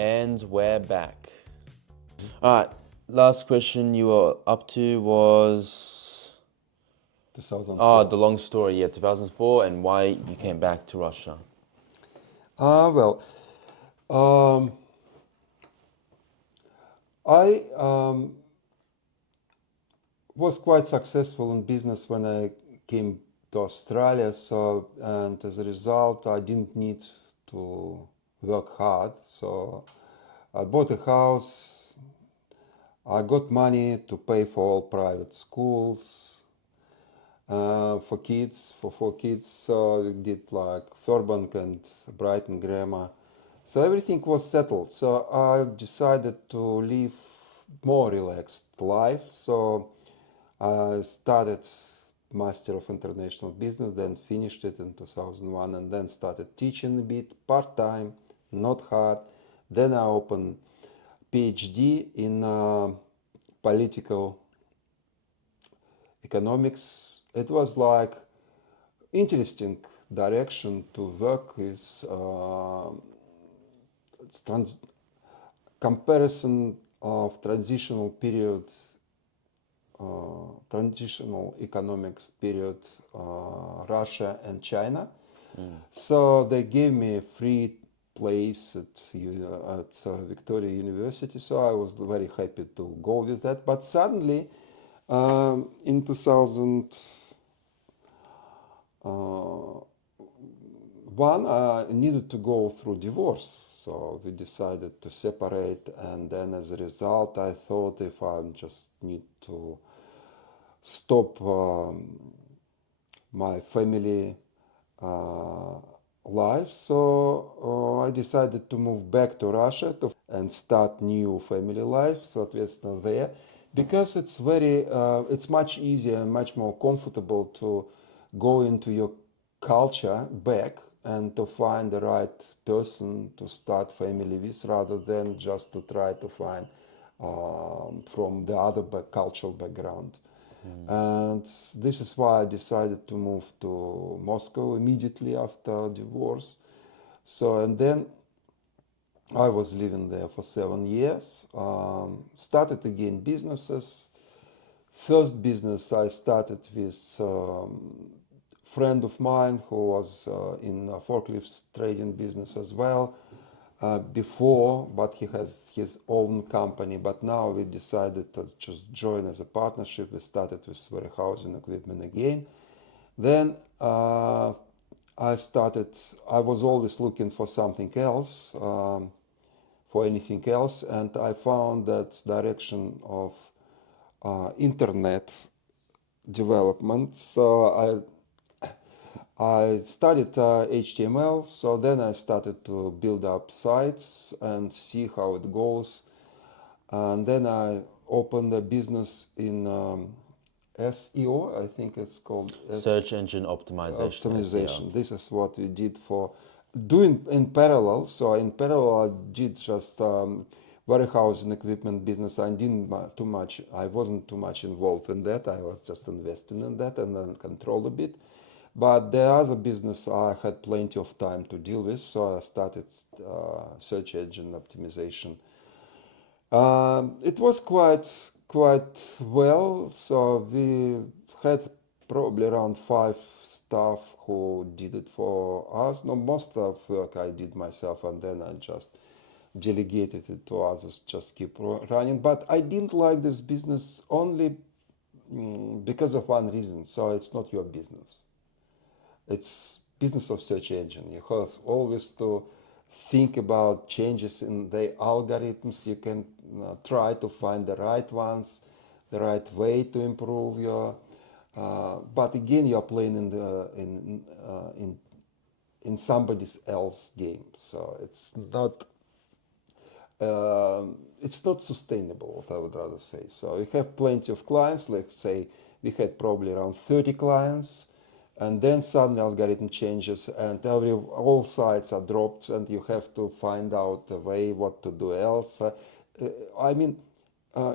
And we're back. All right. Last question you were up to was 2004. the long story. Yeah, 2004 and why you came back to Russia. Well, um, I was quite successful in business when I came to Australia. So, and as a result, I didn't need to work hard. So, I bought a house. I got money to pay for all private schools for kids, for 4 kids. So we did like Furbank and Brighton Grammar. So everything was settled. So I decided to live more relaxed life. So I started Master of International Business, then finished it in 2001, and then started teaching a bit part-time, not hard. Then I opened PhD in political economics. It was like interesting direction to work with comparison of transitional economics period, Russia and China. So they gave me a free place at Victoria University. So I was very happy to go with that. But suddenly, in 2001, I needed to go through divorce. So we decided to separate, and then as a result, I thought if I just need to stop my family uh, life. So I decided to move back to Russia and start new family life, соответственно, there, because it's much easier and much more comfortable to go into your culture back and to find the right person to start family with, rather than just to try to find from the other cultural background. And this is why I decided to move to Moscow immediately after divorce. So, and then I was living there for 7 years. Started again businesses. First business I started with friend of mine who was in forklifts trading business as well before, but he has his own company. But now we decided to just join as a partnership. We started with warehousing equipment again. Then I was always looking for something else, for anything else, and I found that direction of internet development. So I studied HTML, so then I started to build up sites and see how it goes. And then I opened a business in SEO, I think it's called Search engine optimization, SEO. optimization. This is what we did for doing in parallel. So in parallel, I did just warehouse and equipment business. I didn't too much. I wasn't too much involved in that. I was just investing in that and then control a bit. But the other business I had plenty of time to deal with, so I started search engine optimization. It was quite well. So we had probably around 5 staff who did it for us. No, most of work I did myself, and then I just delegated it to others, just keep running. But I didn't like this business only because of one reason. So it's not your business. It's business of search engine. You have always to think about changes in the algorithms. You can try to find the right ones, the right way to improve your. But again, you're playing in somebody else's game, so it's not sustainable, what I would rather say. So we have plenty of clients. Let's say we had probably around 30 clients, and then suddenly algorithm changes, and all sites are dropped, and you have to find out a way what to do else. I mean,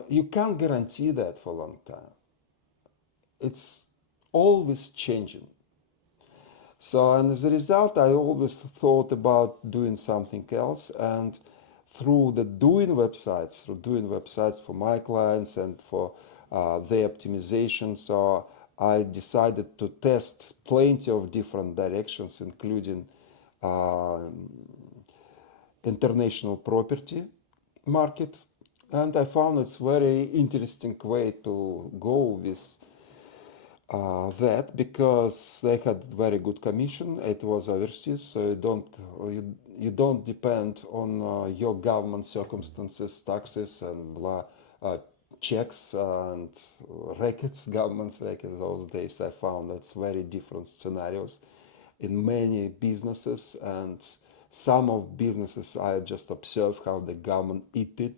you can't guarantee that for a long time. It's always changing. So, and as a result, I always thought about doing something else. And through doing websites for my clients and for their optimization. So I decided to test plenty of different directions, including uh, international property market, and I found it's very interesting way to go with that, because they had very good commission. It was overseas, so you don't depend on your government circumstances, taxes, and blah, checks and rackets, government's rackets. Those days I found it's very different scenarios in many businesses, and some of businesses I just observe how the government eat it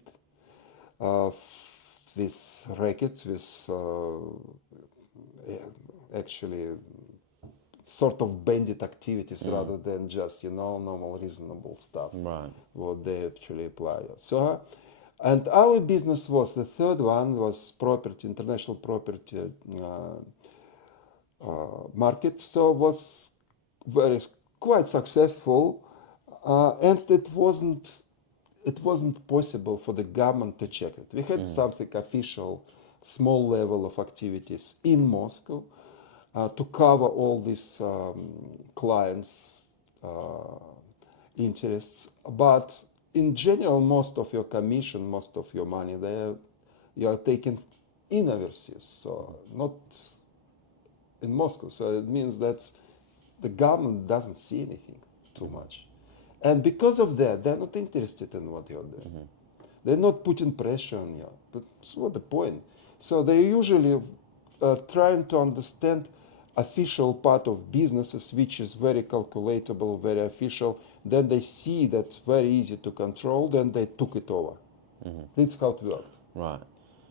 with rackets, with actually sort of bandit activities rather than just normal reasonable stuff Right. what they actually apply. So and our business was, the third one was property, international property market, so was very quite successful, and it wasn't possible for the government to check it. We had something official, small level of activities in Moscow to cover all these clients' interests. But in general, most of your commission, most of your money there, you are taking in overseas, so not in Moscow. So it means that the government doesn't see anything too much. And because of that, they're not interested in what you're doing. They're not putting pressure on you. That's what the point. So they usually trying to understand official part of businesses, which is very calculatable, very official. Then they see that very easy to control. Then they took it over. That's how it worked. Right.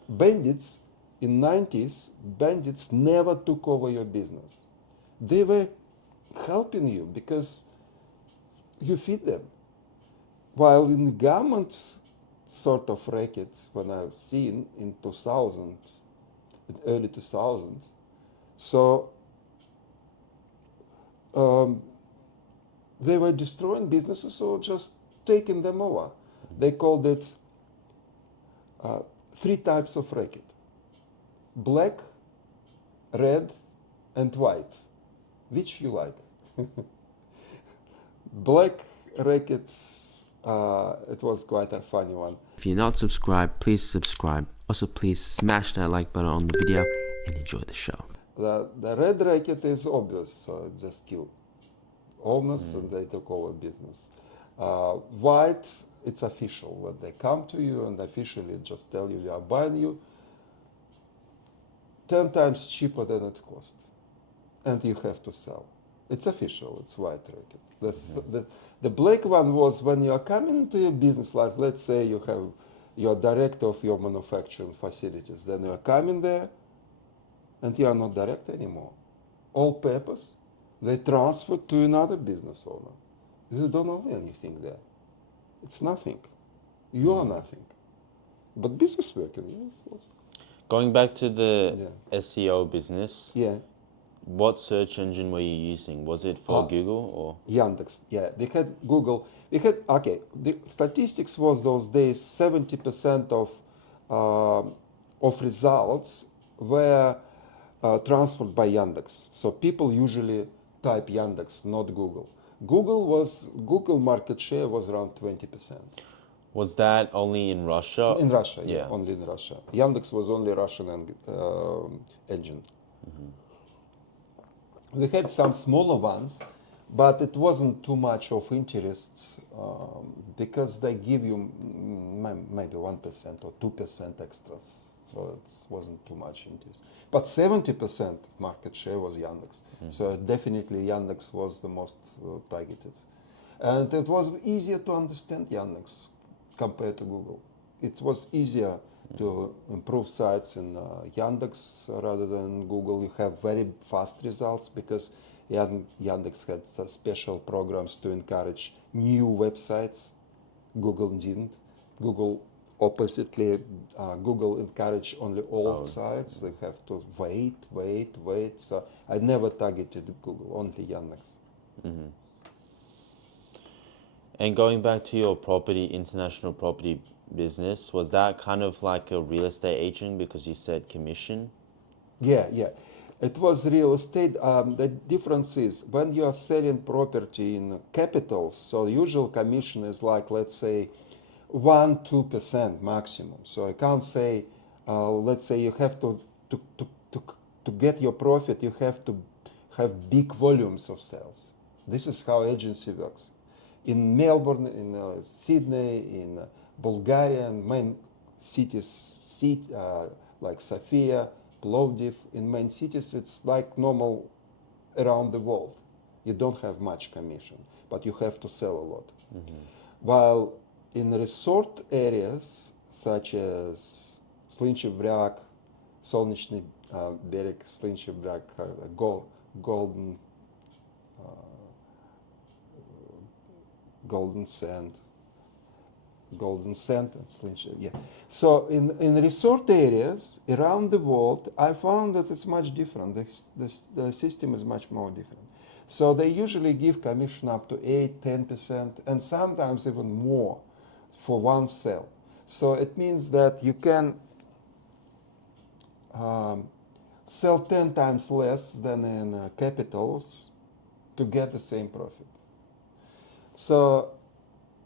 Bandits in 90s, bandits never took over your business. They were helping you because you feed them. While in the government sort of racket, when I've seen in 2000, early 2000s, so they were destroying businesses or just taking them over. They called it three types of racket: black, red, and white. Which you like? Black rackets, it was quite a funny one. If you're not subscribed, please subscribe. Also, please smash that like button on the video and enjoy the show. The red racket is obvious, so just kill owners and they took over business. White, it's official. When they come to you and officially just tell you we are buying you 10 times cheaper than it cost, and you have to sell. It's official. It's white racket. That's the black one was when you are coming to your business, like let's say you have your director of your manufacturing facilities. Then you are coming there, and you are not director anymore. All papers they transfer to another business owner. You don't own anything there. It's nothing. You are nothing. But business working, yes. Going back to the SEO business, Yeah. what search engine were you using? Was it for Google or? Yandex, yeah. They had Google. We had, okay, the statistics was those days 70% of results were transferred by Yandex. So people usually type Yandex, not Google. Google market share was around 20%. Was that only in Russia? In Russia, Yeah. only in Russia. Yandex was only Russian engine. We had some smaller ones, but it wasn't too much of interest because they give you maybe 1% or 2% extras. So it wasn't too much interest. But 70% market share was Yandex. So definitely Yandex was the most targeted. And it was easier to understand Yandex compared to Google. It was easier to improve sites in Yandex rather than Google. You have very fast results because Yandex had special programs to encourage new websites. Google didn't. Google oppositely, Google encouraged only old sites. They have to wait. So I never targeted Google, only Yandex. And going back to your international property business, was that kind of like a real estate agent because you said commission? Yeah, yeah. It was real estate. The difference is when you are selling property in capitals, so usual commission is like, let's say, 1-2% maximum. So I can't say, let's say you have to, to, to, to get your profit, you have to have big volumes of sales. This is how agency works. In Melbourne, in Sydney, in Bulgaria, and main cities, like Sofia, Plovdiv, in main cities, it's like normal around the world. You don't have much commission, but you have to sell a lot. While in resort areas such as Slinchi Brяг, Солнечный берег, Slinchi Brяg, Golden, Golden Sand, Golden Sand and Slinchi, yeah. So in resort areas around the world, I found that it's much different. The system is much more different. So they usually give commission up to 8-10% and sometimes even more for one sale. So it means that you can sell 10 times less than in capitals to get the same profit. So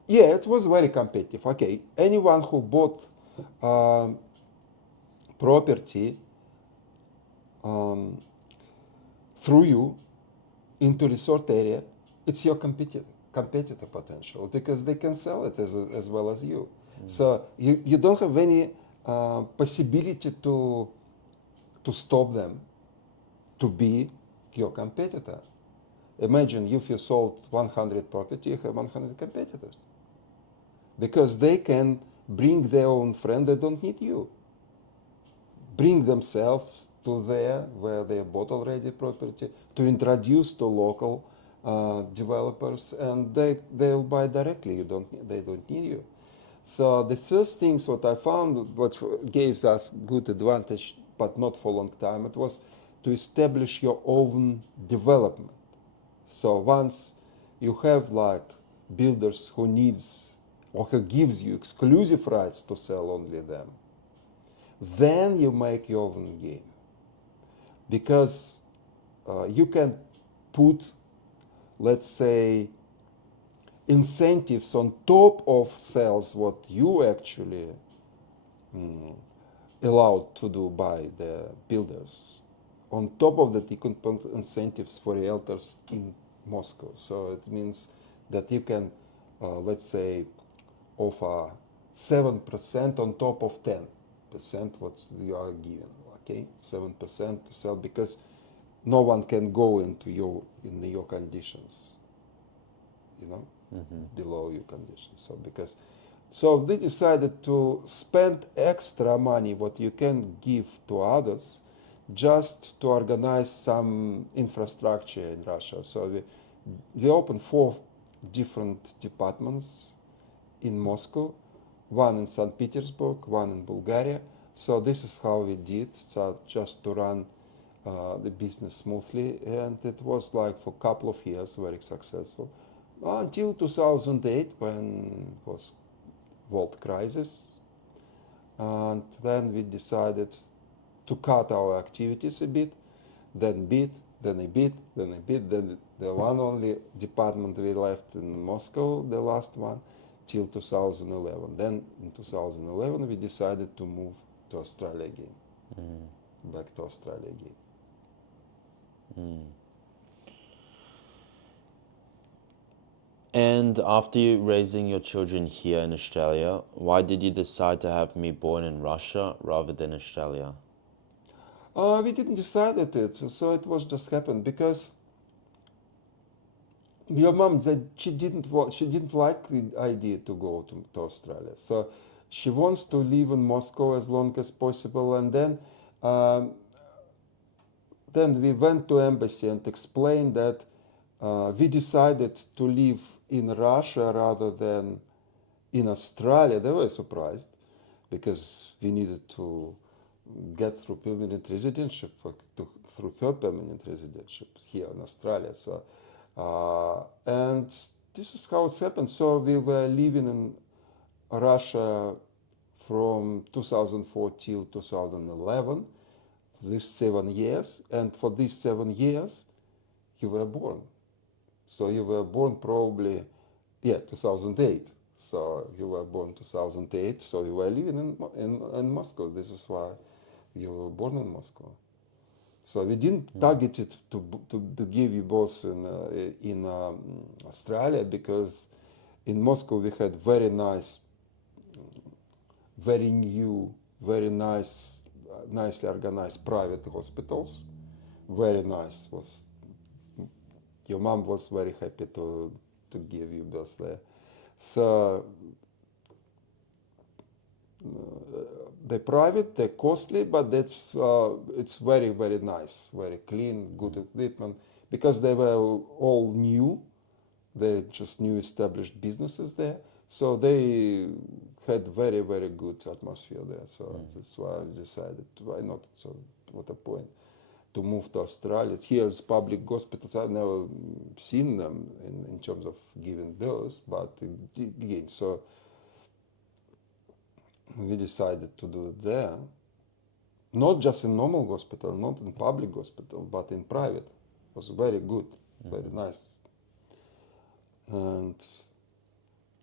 yeah, it was very competitive. Okay, anyone who bought property through you into resort area, it's your competitor potential because they can sell it as well as you. So you don't have any possibility to stop them to be your competitor. Imagine if you sold 100 property, you have 100 competitors because they can bring their own friend. They don't need you. Bring themselves to there where they bought already property to introduce to local developers, and they'll buy directly. They don't need you. So the first things what I found, what gave us good advantage, but not for a long time, it was to establish your own development. So once you have like builders who needs or who gives you exclusive rights to sell only them, then you make your own game. Because you can put, let's say, incentives on top of sales what you actually allowed to do by the builders. On top of that, you can put incentives for realtors in Moscow. So it means that you can, let's say, offer 7% on top of 10% what you are given. Okay, 7% to sell because no one can go into your conditions, below your conditions. So they decided to spend extra money what you can give to others just to organize some infrastructure in Russia. So we opened 4 different departments in Moscow, one in St. Petersburg, one in Bulgaria. So this is how we did, so just to run the business smoothly, and it was like for a couple of years very successful until 2008 when it was world crisis, and then we decided to cut our activities a bit, then the one only department we left in Moscow, the last one, till 2011. Then in 2011 we decided to move to Australia again, back to Australia again. And after you raising your children here in Australia, why did you decide to have me born in Russia rather than Australia? We didn't decide it, so it was just happened because your mom she didn't like the idea to go to Australia. So she wants to live in Moscow as long as possible, and then we went to embassy and explained that we decided to live in Russia rather than in Australia. They were surprised because we needed to get through permanent residency through her permanent residency here in Australia. So and this is how it happened. So we were living in Russia from 2004 till 2011, these 7 years, and for these 7 years, you were born. So you were born probably, 2008. So you were born 2008. So you were living in Moscow. This is why you were born in Moscow. So we didn't target it to give you both in Australia, because in Moscow we had very nice, very new, very nice, nicely organized private hospitals. Very nice. Your mom was very happy to give you birth there. So they're private, they're costly, but it's very, very nice, very clean, good equipment, because they were all new. They just new established businesses there, so they had very, very good atmosphere there. So that's why I decided, why not? So what a point to move to Australia. Here's public hospitals. I've never seen them in terms of giving birth, but again, so we decided to do it there. Not just in normal hospital, not in public hospital, but in private. It was very good, very nice. And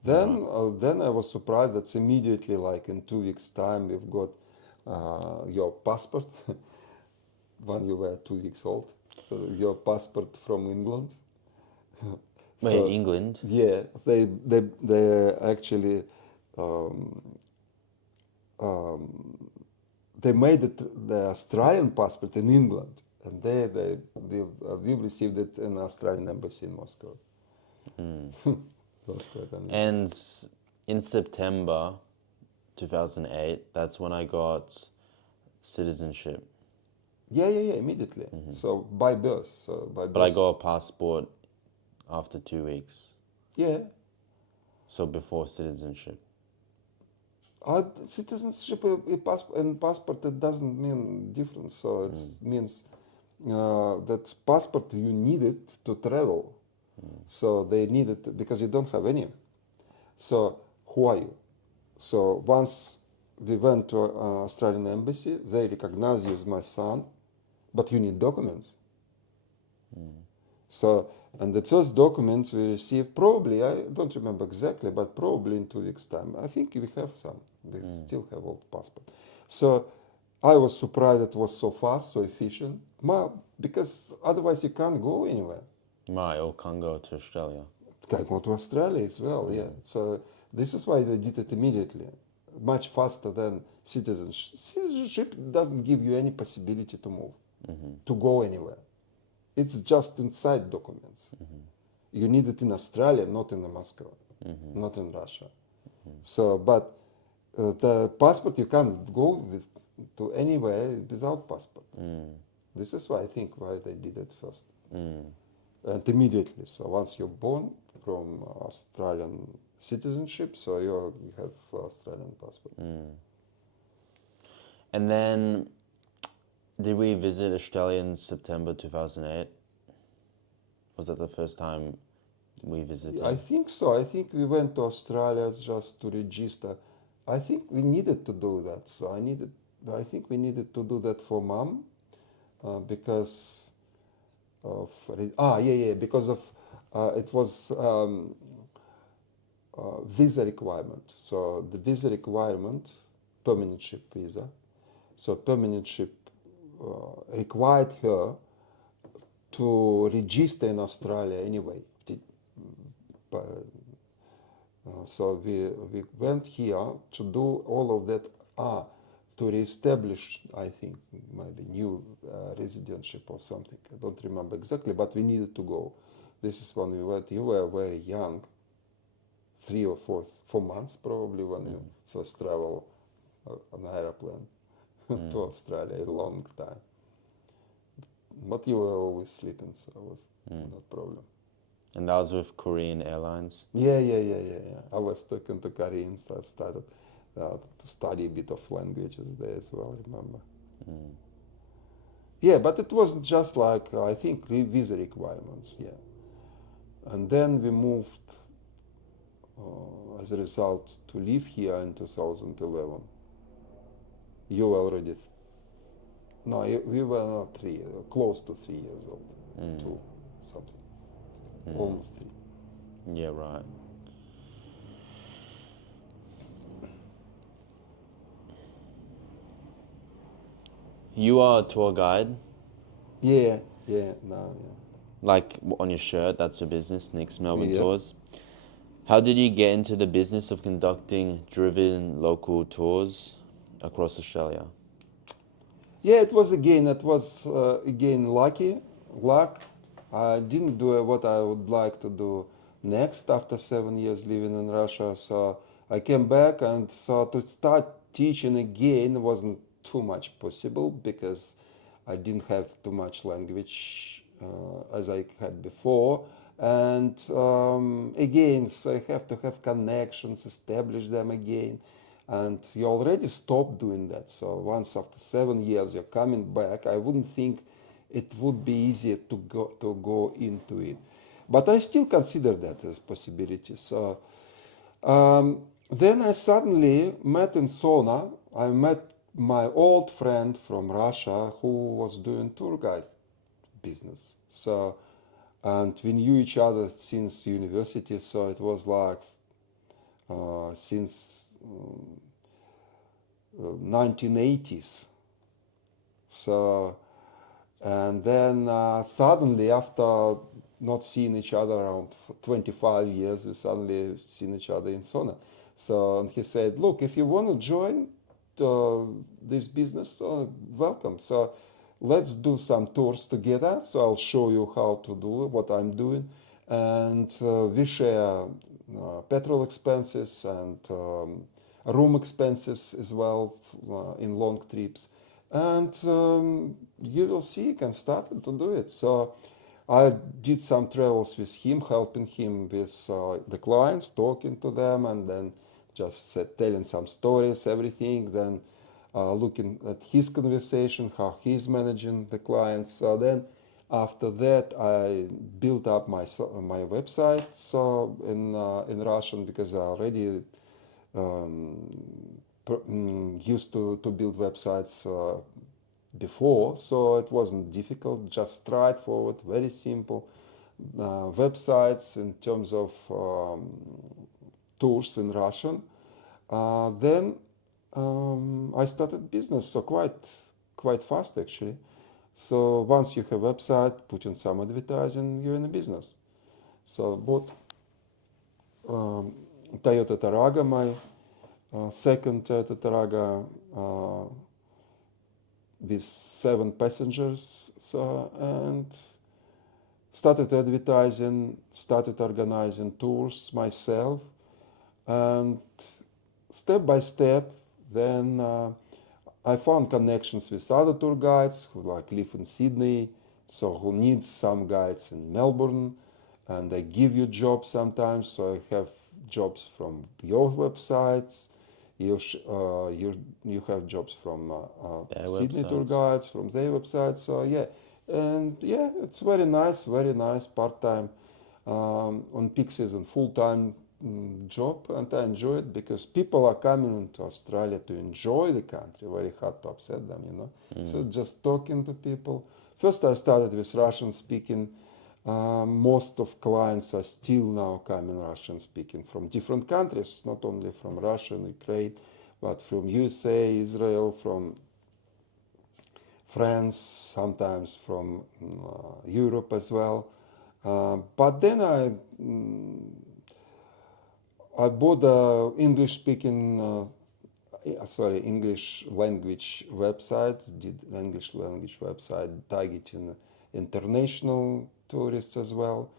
then I was surprised that immediately, like in 2 weeks' time, we've got your passport when you were 2 weeks old. So your passport from England. Wait, So, England? yeah, they actually they made the Australian passport in England, and we received it in the Australian embassy in Moscow. That was quite unusual. And in September 2008, that's when I got citizenship. Yeah, immediately. So by birth. But I got a passport after 2 weeks. Yeah. So before citizenship. Citizenship and passport, it doesn't mean difference. So it means that passport you needed to travel. So they needed, because you don't have any. So who are you? So once we went to Australian embassy, they recognize you as my son, but you need documents. So, and the first documents we received, probably, I don't remember exactly, but probably in 2 weeks' time. I think we have some. We still have old passport. So I was surprised it was so fast, so efficient. Because otherwise you can't go anywhere. Right, or can't go to Australia. Can go to Australia as well, yeah. So this is why they did it immediately, much faster than citizenship. Citizenship doesn't give you any possibility to move, to go anywhere. It's just inside documents. You need it in Australia, not in Moscow, not in Russia. So, but the passport, you can't go to anywhere without passport. This is why I think why they did it first. And immediately. So once you're born from Australian citizenship, so you have Australian passport. And then, did we visit Australia in September 2008? Was that the first time we visited? I think so. I think we went to Australia just to register. I think we needed to do that. So I think we needed to do that for mom, because of because of it was visa requirement. So the visa requirement, permanentship visa. So permanentship required her to register in Australia anyway. So we went here to do all of that, to reestablish, I think, maybe new residentship or something. I don't remember exactly, but we needed to go. This is when we went. You were very young, 3 or 4 months probably, when you first travel on an airplane to Australia, a long time. But you were always sleeping, so it was no problem. And that was with Korean Airlines? Yeah. I was talking to Koreans. I started to study a bit of languages there as well, remember. Yeah, but it wasn't just like, I think, visa requirements, yeah. And then we moved as a result to live here in 2011. You already, no, we were not 3, close to 3 years old, 2, something, almost 3. Yeah, right. You are a tour guide, Yeah, now, like on your shirt, that's your business, Nick's Melbourne Yep. Tours. How did you get into the business of conducting driven local tours across Australia? Yeah, it was again luck. I didn't do what I would like to do next after 7 years living in Russia. So I came back, and so to start teaching again wasn't too much possible because I didn't have too much language as I had before. And again, so I have to have connections, establish them again. And you already stopped doing that. So once after 7 years you're coming back, I wouldn't think it would be easier to go into it. But I still consider that as possibility. So then I suddenly met in Sona. I met my old friend from Russia who was doing tour guide business. So, and we knew each other since university. So it was like since 1980s. So, and then suddenly, after not seeing each other around 25 years, we suddenly seen each other in Sona. So, and he said, "Look, if you want to join this business, welcome. So, let's do some tours together. So, I'll show you how to do what I'm doing, and we share petrol expenses and room expenses as well in long trips, and you will see, you can start to do it." So I did some travels with him, helping him with the clients, talking to them, and then just telling some stories, everything. Then looking at his conversation, how he's managing the clients. So then after that, I built up my website so in Russian, because I already used to build websites before, so it wasn't difficult, just straightforward, very simple websites in terms of tours in Russian. Then I started business, so quite fast actually. So once you have website, put in some advertising, you're in a business. So bought Toyota Taraga, my second Toyota Taraga with 7 passengers. So, and started advertising, started organizing tours myself, and step by step, then I found connections with other tour guides who like live in Sydney, so who needs some guides in Melbourne, and they give you jobs sometimes. So I have jobs from your websites. You have jobs from Their Sydney tour websites. guides, from their websites. So yeah, and yeah, it's very nice part time, on peak season, full time job, and I enjoy it because people are coming into Australia to enjoy the country. Very hard to upset them, you know. So just talking to people. First, I started with Russian speaking. Most of clients are still now coming Russian speaking from different countries, not only from Russia and Ukraine, but from USA, Israel, from France, sometimes from Europe as well. But then I bought a English language website, did English language website targeting international tourists as well.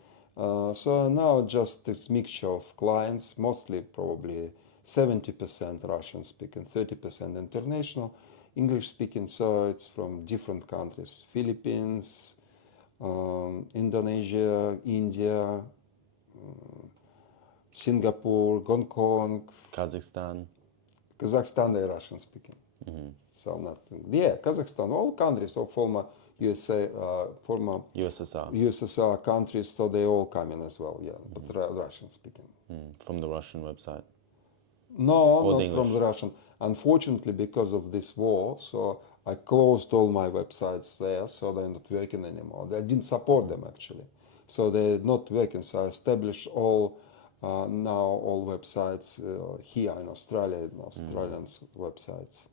So now just this mixture of clients, mostly probably 70% Russian speaking, 30% international, English speaking. So it's from different countries: Philippines, Indonesia, India, Singapore, Hong Kong, Kazakhstan. Kazakhstan, they Russian speaking. So nothing. Yeah, Kazakhstan, all countries of former USA, former USSR. USSR countries, so they all come in as well, yeah, but Russian speaking. From the Russian website. No, Or not the from the English. Russian. Unfortunately, because of this war, so I closed all my websites there, so they're not working anymore. They didn't support them actually, so they're not working. So I established all now all websites here in Australia, in Australian websites,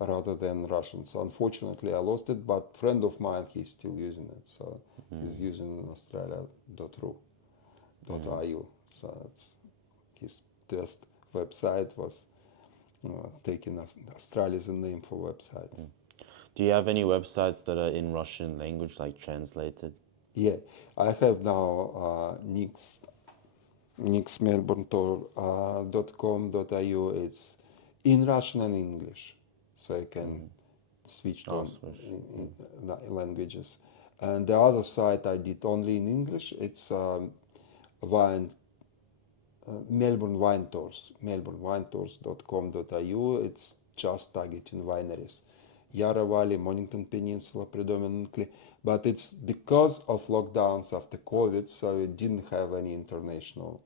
rather than Russian. So unfortunately, I lost it. But friend of mine, he's still using it. So he's using Australia.ru.iu. So it's his test website was taking Australia as a name for website. Do you have any websites that are in Russian language, like translated? Yeah, I have now nixmelbourne.com.au. It's in Russian and English, so you can switch Oh, on switch. languages. And the other site I did only in English. It's wine Melbourne Wine Tours, melbournewinetours.com.au. It's just targeting wineries, Yarra Valley, Mornington Peninsula predominantly, but it's because of lockdowns after COVID, so we didn't have any international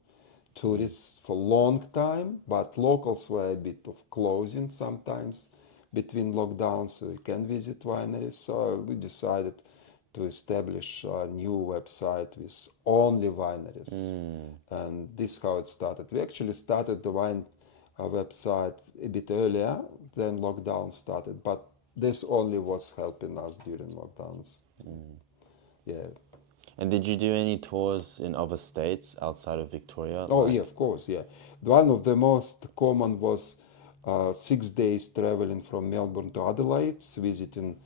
tourists for a long time, but locals were a bit of closing sometimes between lockdowns, so you can visit wineries. So we decided to establish a new website with only wineries. And this is how it started. We actually started the wine website a bit earlier than lockdown started, but this only was helping us during lockdowns. Yeah. And did you do any tours in other states outside of Victoria? Oh, like- yeah, of course, yeah. One of the most common was 6 days traveling from Melbourne to Adelaide, visiting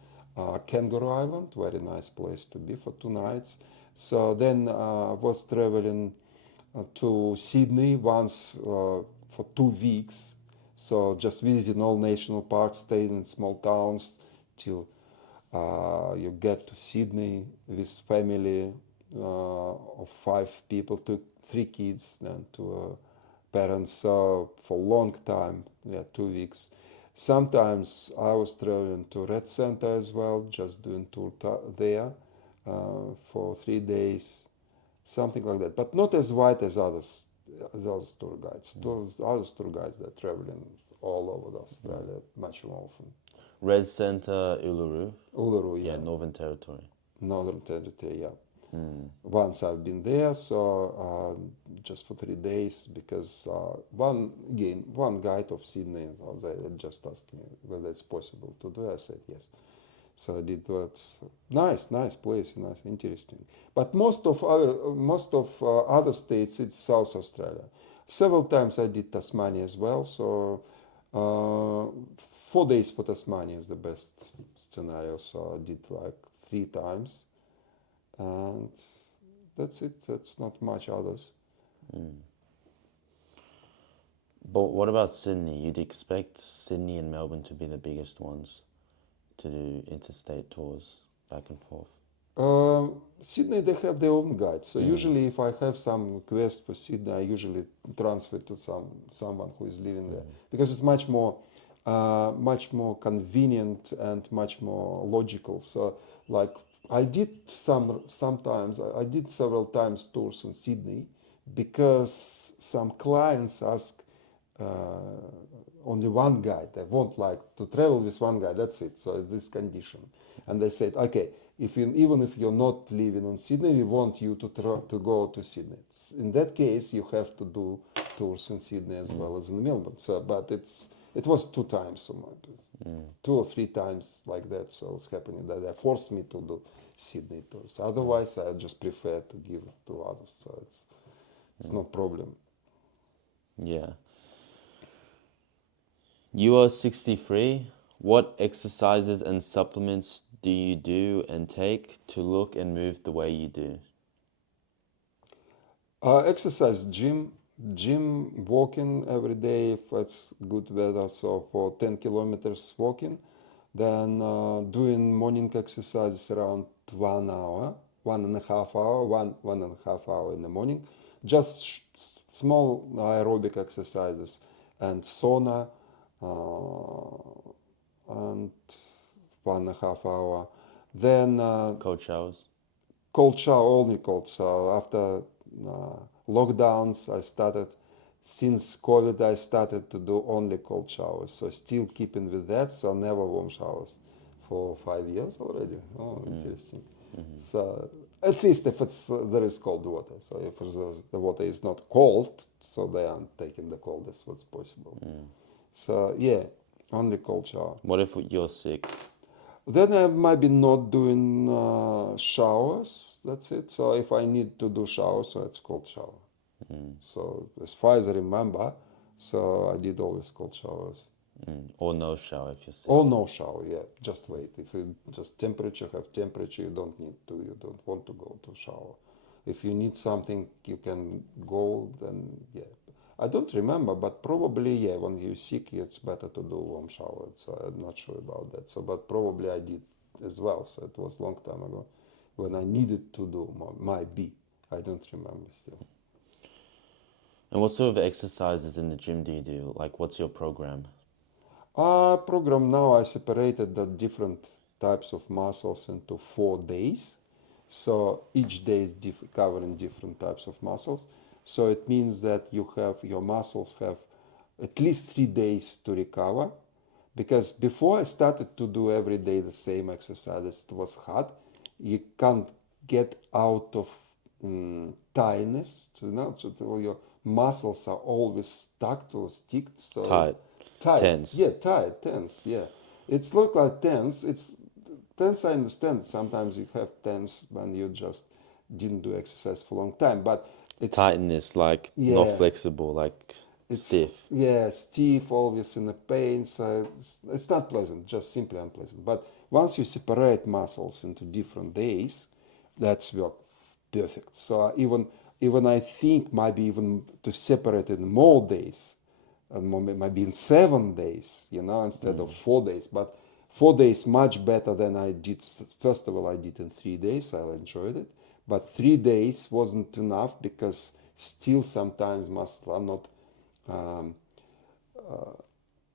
Kangaroo Island, very nice place to be for 2 nights. So then I was traveling to Sydney once for 2 weeks. So just visiting all national parks, staying in small towns till you get to Sydney with family of 5 people, 3 kids, and two parents for a long time, yeah, 2 weeks. Sometimes I was traveling to Red Center as well, just doing tour there for 3 days, something like that. But not as wide as others tour guides. Others tour guides they're traveling all over Australia much more often. Red Center, Uluru. Uluru, Yeah, yeah, Northern Territory. Northern Territory, yeah. Once I've been there, so just for 3 days, because one guide of Sydney, they just asked me whether it's possible to do. I said yes. So I did that. Nice place, nice, interesting. But most of other states, it's South Australia. Several times I did Tasmania as well. So 4 days for Tasmania is the best scenario. So I did like 3 times, and that's it. That's not much others. But what about Sydney? You'd expect Sydney and Melbourne to be the biggest ones to do interstate tours back and forth. Sydney, they have their own guides. So usually, if I have some request for Sydney, I usually transfer to someone who is living there, because it's much more convenient and much more logical. So, like I did sometimes I did several times tours in Sydney, because some clients ask only one guide. They want like to travel with one guide. That's it. So this condition, and they said, okay, even if you're not living in Sydney, we want you to go to Sydney. In that case, you have to do tours in Sydney as well as in Melbourne. So, but it was 2 times, so 2 or 3 times like that. So it's happening that they forced me to do Sydney tours. Otherwise, I just prefer to give to others. So it's no problem. Yeah. You are 63. What exercises and supplements do you do and take to look and move the way you do? Exercise, gym, walking every day if it's good weather. So for 10 kilometers walking, then doing morning exercises around 1 hour, 1.5 hour, one and a half hour in the morning. Just small aerobic exercises and sauna, and 1.5 hour. Then Cold showers. cold shower, only cold shower. After lockdowns, I started, since COVID, I started to do only cold showers. So still keeping with that, so never warm showers for 5 years already. Oh, interesting. So at least if it's there is cold water. So if the water is not cold, so they are taking the coldest what's possible. So yeah, only cold shower. What if you're sick? Then I might be not doing showers. That's it. So if I need to do showers, so it's cold shower. So as far as I remember, so I did always cold showers. Or no shower if you're sick. Or no shower. Yeah, just wait. If you just temperature, have temperature, you don't need to. You don't want to go to shower. If you need something, you can go. Then yeah. I don't remember, but probably yeah. When you're sick, it's better to do warm shower. So I'm not sure about that. So, but probably I did as well. So it was long time ago when I needed to do. Might be. I don't remember still. And what sort of exercises in the gym do you do? Like, what's your program? Program now I separated the different types of muscles into 4 days. So each day is covering different types of muscles. So it means that your muscles have at least 3 days to recover. Because before I started to do every day the same exercises, it was hard. You can't get out of tiredness. So your muscles are always stuck or sticked. So Tight. Tense. Yeah, tight, tense. Yeah, it's look like tense. It's tense. I understand. Sometimes you have tense when you just didn't do exercise for a long time, but it's Tightness, like not Yeah. flexible, like it's stiff. Yeah, stiff, always in the pain. So it's not pleasant, just simply unpleasant. But once you separate muscles into different days, that's work perfect. So even I think maybe even to separate it in more days, maybe in 7 days, instead of 4 days. But 4 days much better than I did. First of all, I did in 3 days. I enjoyed it, but 3 days wasn't enough because still sometimes muscles are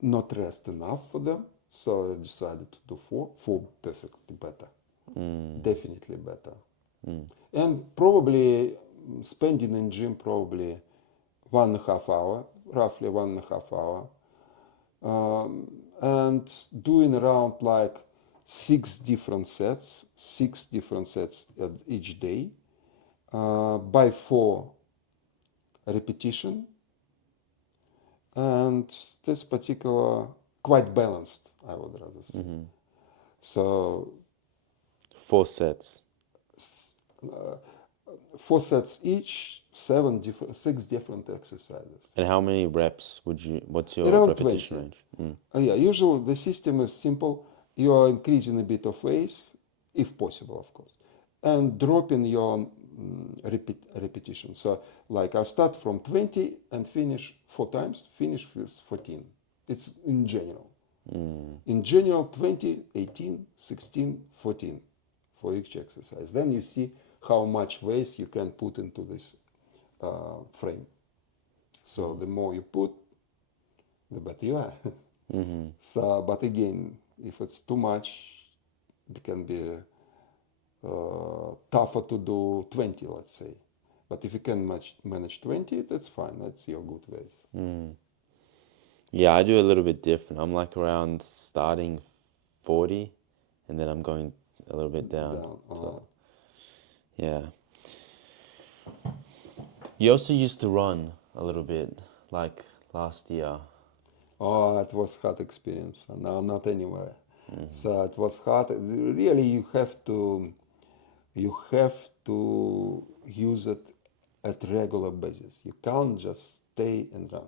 not rest enough for them. So I decided to do 4. 4 perfectly better, definitely better, and probably spending in gym probably 1.5 hour, roughly 1.5 hour, and doing around like 6 different sets at each day, by 4 repetition, and this particular quite balanced, I would rather say. So 4 sets. 4 sets each, 6 different exercises. And how many reps what's your Around repetition 20. range? Yeah, usually the system is simple. You are increasing a bit of weight, if possible, of course, and dropping your repetition. So, like I start from 20 and finish 4 times, finish with 14. It's in general. In general, 20, 18, 16, 14 for each exercise. Then you see how much weight you can put into this frame. So the more you put, the better you are. So, but again, if it's too much, it can be tougher to do 20, let's say. But if you can manage 20, that's fine. That's your good weight. Yeah, I do a little bit different. I'm like around starting 40, and then I'm going a little bit down. Yeah. You also used to run a little bit, like last year. Oh, it was hard experience. No, not anywhere. So it was hard. Really, you have to use it at regular basis. You can't just stay and run.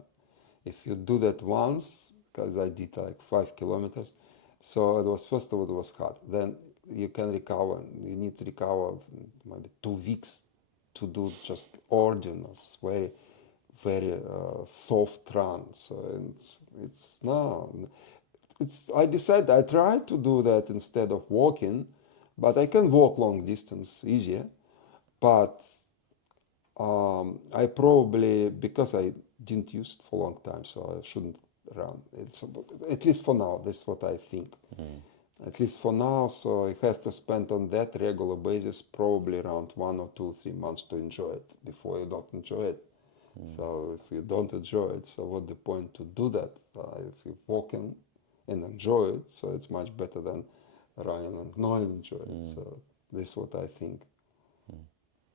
If you do that once, because I did like 5 kilometers, so it was, first of all, it was hard. Then you can recover. You need to recover maybe 2 weeks to do just ordinary, very, very soft run. So I decided I tried to do that instead of walking, but I can walk long distance easier. But I probably, because I didn't use it for a long time, so I shouldn't run. It's at least for now. That's what I think. at least for now. So you have to spend on that regular basis, probably around 1 or 2, 3 months to enjoy it before you don't enjoy it. So if you don't enjoy it, so what the point to do that? If you walk in and enjoy it, so it's much better than running and not enjoy it. So this is what I think.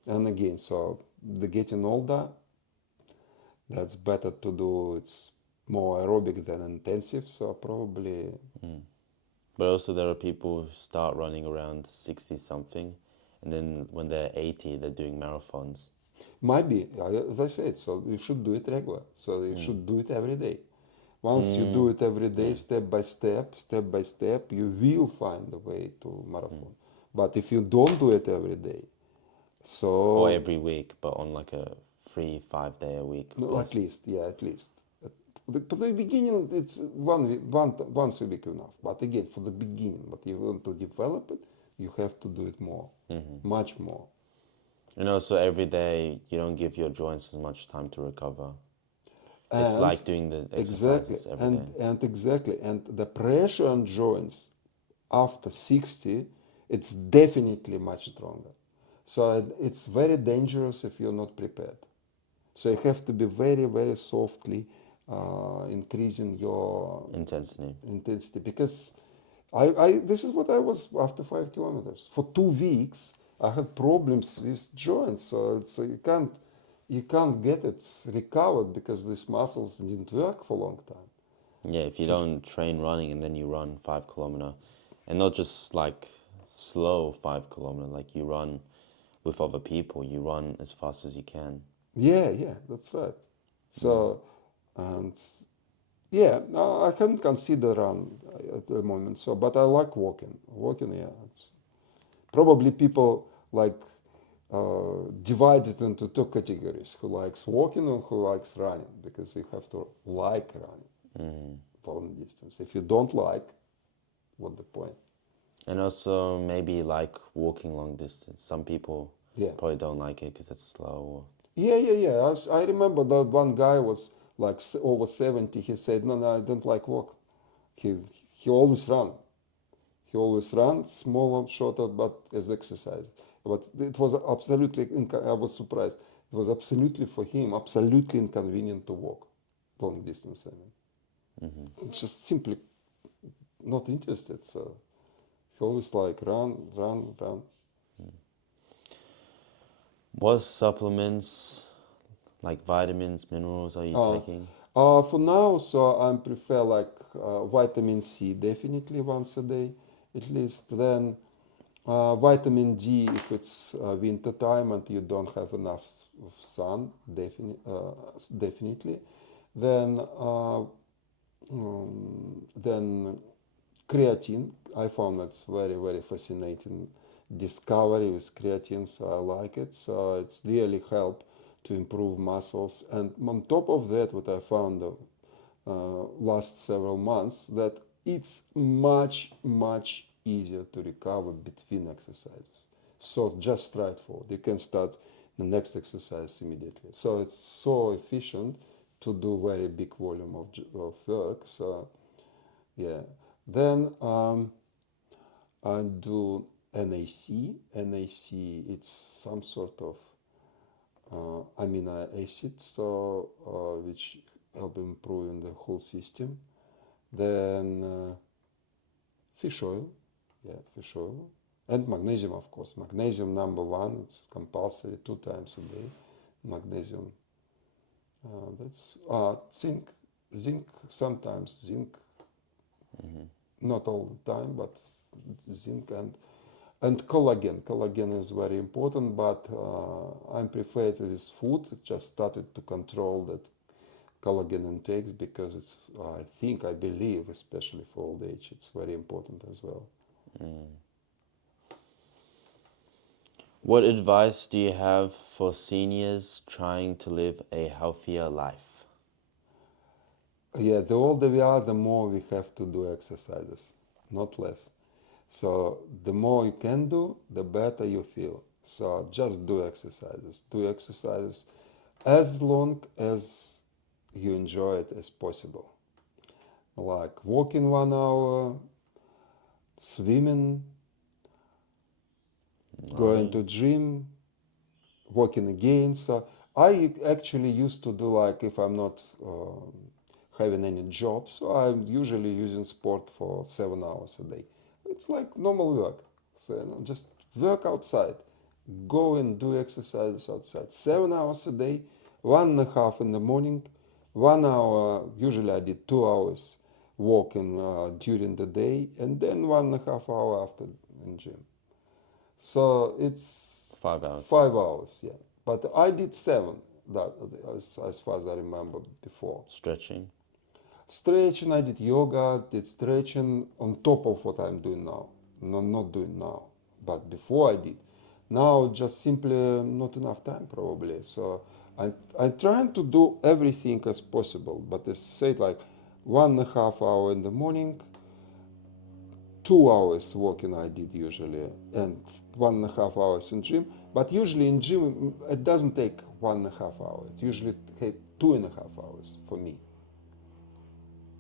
And again, so the getting older, that's better to do. It's more aerobic than intensive. So probably, But also there are people who start running around 60 something, and then when they're 80, they're doing marathons. might be, as I said, so you should do it regular. So you should do it every day. Once you do it every day, step by step, you will find a way to marathon. But if you don't do it every day, so Or every week, but on like a 3-5 day a week no, basis. at least, yeah, at least. For the beginning, it's once a week enough. But again, for the beginning, but you want to develop it, you have to do it more, much more. And also every day you don't give your joints as much time to recover. It's And like doing the exactly, exercises every day. and exactly, and the pressure on joints after 60, it's definitely much stronger. So it's very dangerous if you're not prepared. So you have to be very, very softly increasing your Intensity. because this is what I was after 5 kilometers. For 2 weeks, I had problems with joints. So it's you can't get it recovered because these muscles didn't work for a long time. Yeah, if you don't train running and then you run 5 kilometer, and not just like slow 5 kilometer, like you run with other people, you run as fast as you can. Yeah, that's right. So, and yeah, no, I can consider run at the moment. So, but I like walking. Walking, yeah. It's probably people like divide it into two categories: who likes walking and who likes running, because you have to like running long distance. If you don't like, what the point? And also maybe like walking long distance. Some people Yeah. probably don't like it because it's slow. Yeah. I remember that one guy was like over 70. He said, no, I don't like walk. He he always run. He always ran, smaller, shorter, but as exercise. But it was absolutely, I was surprised. It was absolutely for him, absolutely inconvenient to walk long distance. I mean, just simply not interested. So he always like run. What supplements, like vitamins, minerals, are you taking? For now, so I prefer like vitamin C definitely once a day, at least. Then vitamin D if it's winter time and you don't have enough sun, definitely. Then then creatine. I found that's very, very fascinating discovery with creatine, so I like it. So it's really helped to improve muscles. And on top of that, what I found last several months, that it's much, much easier to recover between exercises. So just straightforward. You can start the next exercise immediately. So it's so efficient to do very big volume of work. So yeah. Then I do NAC. NAC, it's some sort of amino acids, so which help improving the whole system. Then fish oil, yeah, fish oil, and magnesium, of course. Magnesium number one, it's compulsory 2 times a day. Magnesium. That's zinc sometimes zinc, not all the time, but zinc and collagen. Collagen is very important, but I prefer it with food. Just started to control that collagen intakes because it's, I believe, especially for old age, it's very important as well. What advice do you have for seniors trying to live a healthier life? Yeah, the older we are, the more we have to do exercises, not less. So the more you can do, the better you feel. So just do exercises. Do exercises as long as you enjoy it as possible. Like walking 1 hour, swimming, going to gym, walking again. So I actually used to do like if I'm not having any job, so I'm usually using sport for 7 hours a day. It's like normal work. So just work outside, go and do exercises outside. 7 hours a day, 1.5 in the morning, 1 hour. Usually I did 2 hours walking during the day, and then 1.5 hour after in gym. So it's 5 hours. 5 hours, yeah. But I did seven, that as far as I remember before. Stretching. Stretching, I did yoga, did stretching on top of what I'm doing now. No, not doing now, but before I did. Now just simply not enough time probably. So I'm trying to do everything as possible, but as said, like 1.5 hour in the morning, 2 hours walking I did usually, and 1.5 hours in gym. But usually in gym it doesn't take 1.5 hours. It usually takes 2.5 hours for me.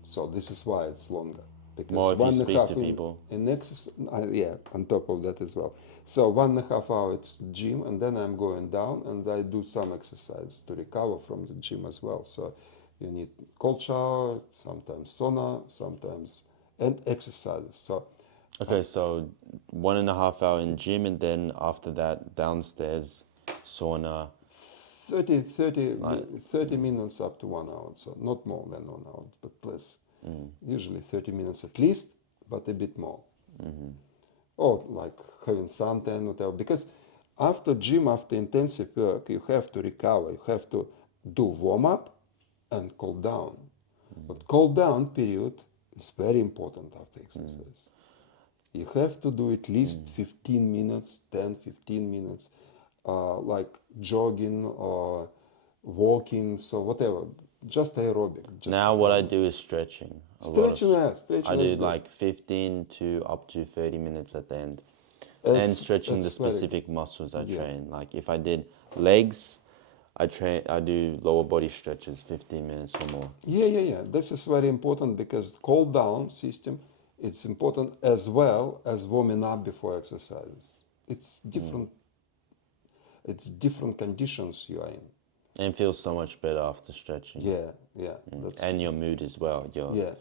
So this is why it's longer, because More if you one and a speak half to people. in exercise, yeah, on top of that as well. So 1.5 hours gym, and then I'm going down and I do some exercise to recover from the gym as well. So you need cold shower, sometimes sauna, sometimes and exercises. So Okay, so 1.5 hour in gym, and then after that downstairs sauna. 30 minutes up to 1 hour, so not more than 1 hour, but less. Usually 30 minutes at least, but a bit more. Or like having suntan, whatever. Because after gym, after intensive work, you have to recover. You have to do warm up and cool down. But cool down period is very important after exercise. You have to do at least 15 minutes, 10, 15 minutes, like jogging or walking, so whatever, just aerobic. Just Now what I do is stretching. stretching, I stretching do is good. like 15 to up to 30 minutes at the end. And That's- stretching the that's very- specific muscles I yeah. train. Like if I did legs, I do lower body stretches, 15 minutes or more. Yeah. This is very important because cool down system, it's important as well as warming up before exercises. It's different. It's different conditions you are in. And feels so much better after stretching. Yeah. That's And your mood as well. Your yeah.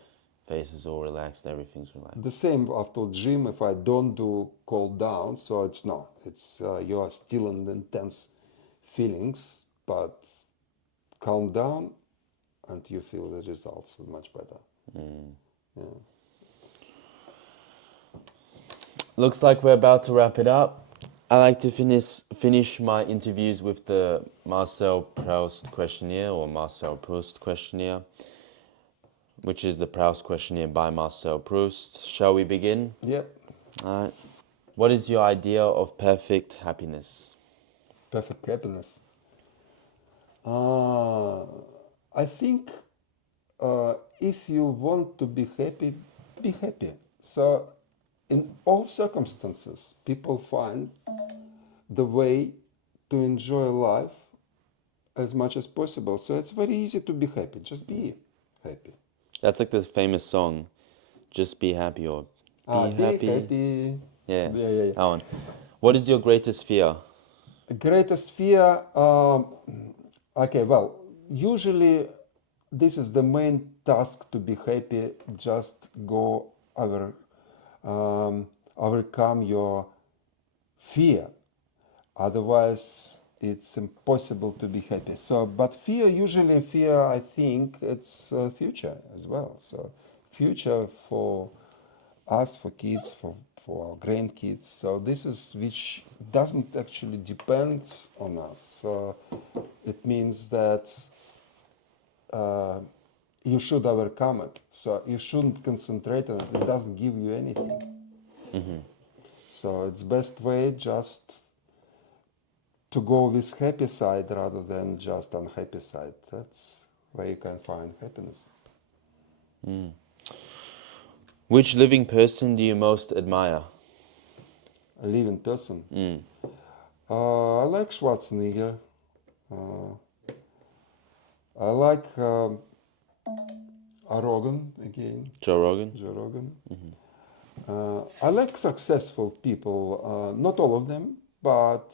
face is all relaxed, everything's relaxed. The same after gym. If I don't do cool down, so it's not. It's you are still in the intense feelings, but calm down, and you feel the results much better. Yeah. Looks like we're about to wrap it up. I like to finish my interviews with the Marcel Proust questionnaire, or Marcel Proust questionnaire, which is the Proust questionnaire by Marcel Proust. Shall we begin? Yeah. All right. What is your idea of perfect happiness? Perfect happiness. I think if you want to be happy, be happy. So, in all circumstances, people find the way to enjoy life as much as possible. So, it's very easy to be happy. Just be happy. That's like this famous song, Just Be Happy, or Be Be Happy. happy. Yeah, Yeah. that one. What is your greatest fear? Greatest fear. Okay, well, usually this is the main task to be happy. Just go overcome your fear. Otherwise, it's impossible to be happy. So, but fear, I think it's future as well. So, future for us, for kids, for our grandkids. So this is which doesn't actually depend on us. So it means that you should overcome it. So you shouldn't concentrate on it. It doesn't give you anything. So it's best way just to go with happy side rather than just unhappy side. That's where you can find happiness. Which living person do you most admire? A living person. I like Schwarzenegger. I like Rogan again. Joe Rogan? Joe Rogan. I like successful people, not all of them, but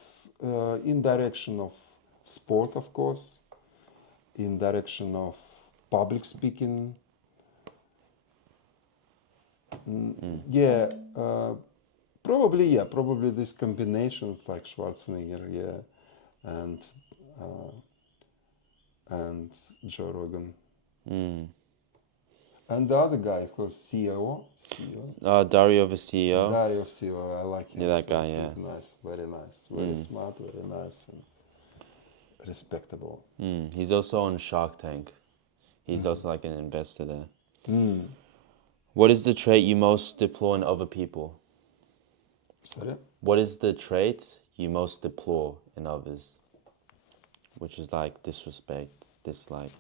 in direction of sport, of course, in direction of public speaking. Yeah, probably this combination like Schwarzenegger, yeah, and uh, and Joe Rogan. Mm. And the other guy who's CEO, Dario Vecchio. Dario CEO, I like him. Yeah, that So guy, yeah. he's nice, very smart, very nice, and respectable. He's also on Shark Tank. He's also like an investor there. Mm. What is the trait you most deplore in other people? Sorry? What is the trait you most deplore in others? Which is like disrespect, dislike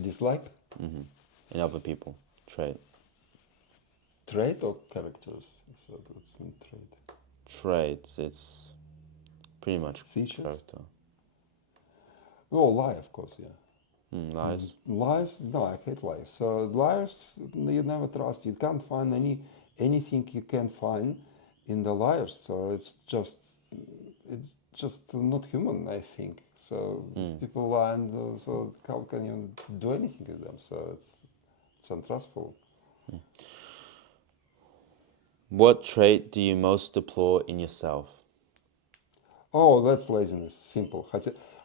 Dislike? in other people. Trait. Trait or characters? So that's not trait. Traits, it's pretty much Features? character. Oh, lie, of course, yeah. Lies. Lies? No, I hate lies. So liars, you never trust. You can't find anything you can find in the liars. So it's just not human, I think. So if people lie, and so how can you do anything with them? So it's untrustful. What trait do you most deplore in yourself? Oh, that's laziness. Simple.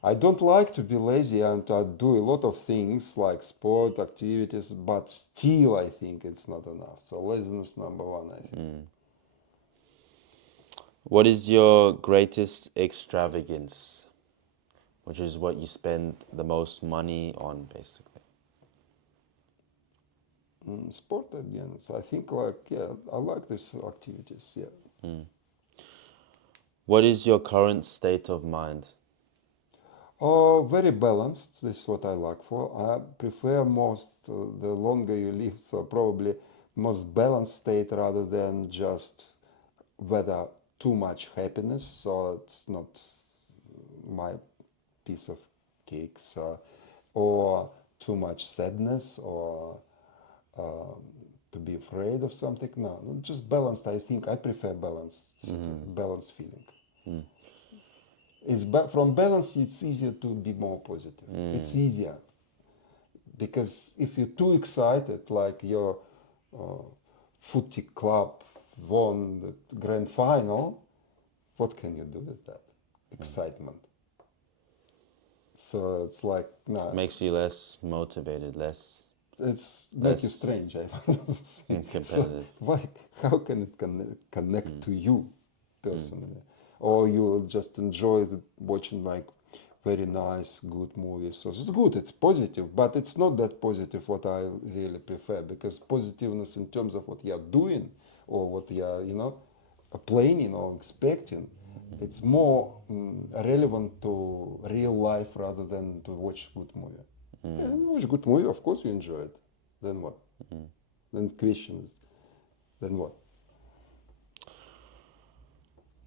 I don't like to be lazy and I do a lot of things like sport activities, but still I think it's not enough. So laziness number one, I think. What is your greatest extravagance? Which is what you spend the most money on, basically. Sport again. So I think like yeah, I like these activities. Yeah. What is your current state of mind? Oh, very balanced. This is what I like for. I prefer most the longer you live, so probably most balanced state rather than just whether too much happiness. So it's not my piece of cake. So, or too much sadness, or to be afraid of something. No, just balanced. I think I prefer balanced, balanced feeling. From balance, it's easier to be more positive. It's easier because if you're too excited, like your footy club won the grand final, what can you do with that excitement? So it's like no, Makes you less motivated, less it's make you less strange. I want to say. So competitive. why? How can it connect to you personally, or you just enjoy watching like very nice, good movies? So it's good. It's positive, but it's not that positive. What I really prefer because positiveness in terms of what you are doing or what you are, planning or expecting. It's more relevant to real life rather than to watch good movie. Yeah, watch good movie, of course you enjoy it. Then what? Then the question is, then what?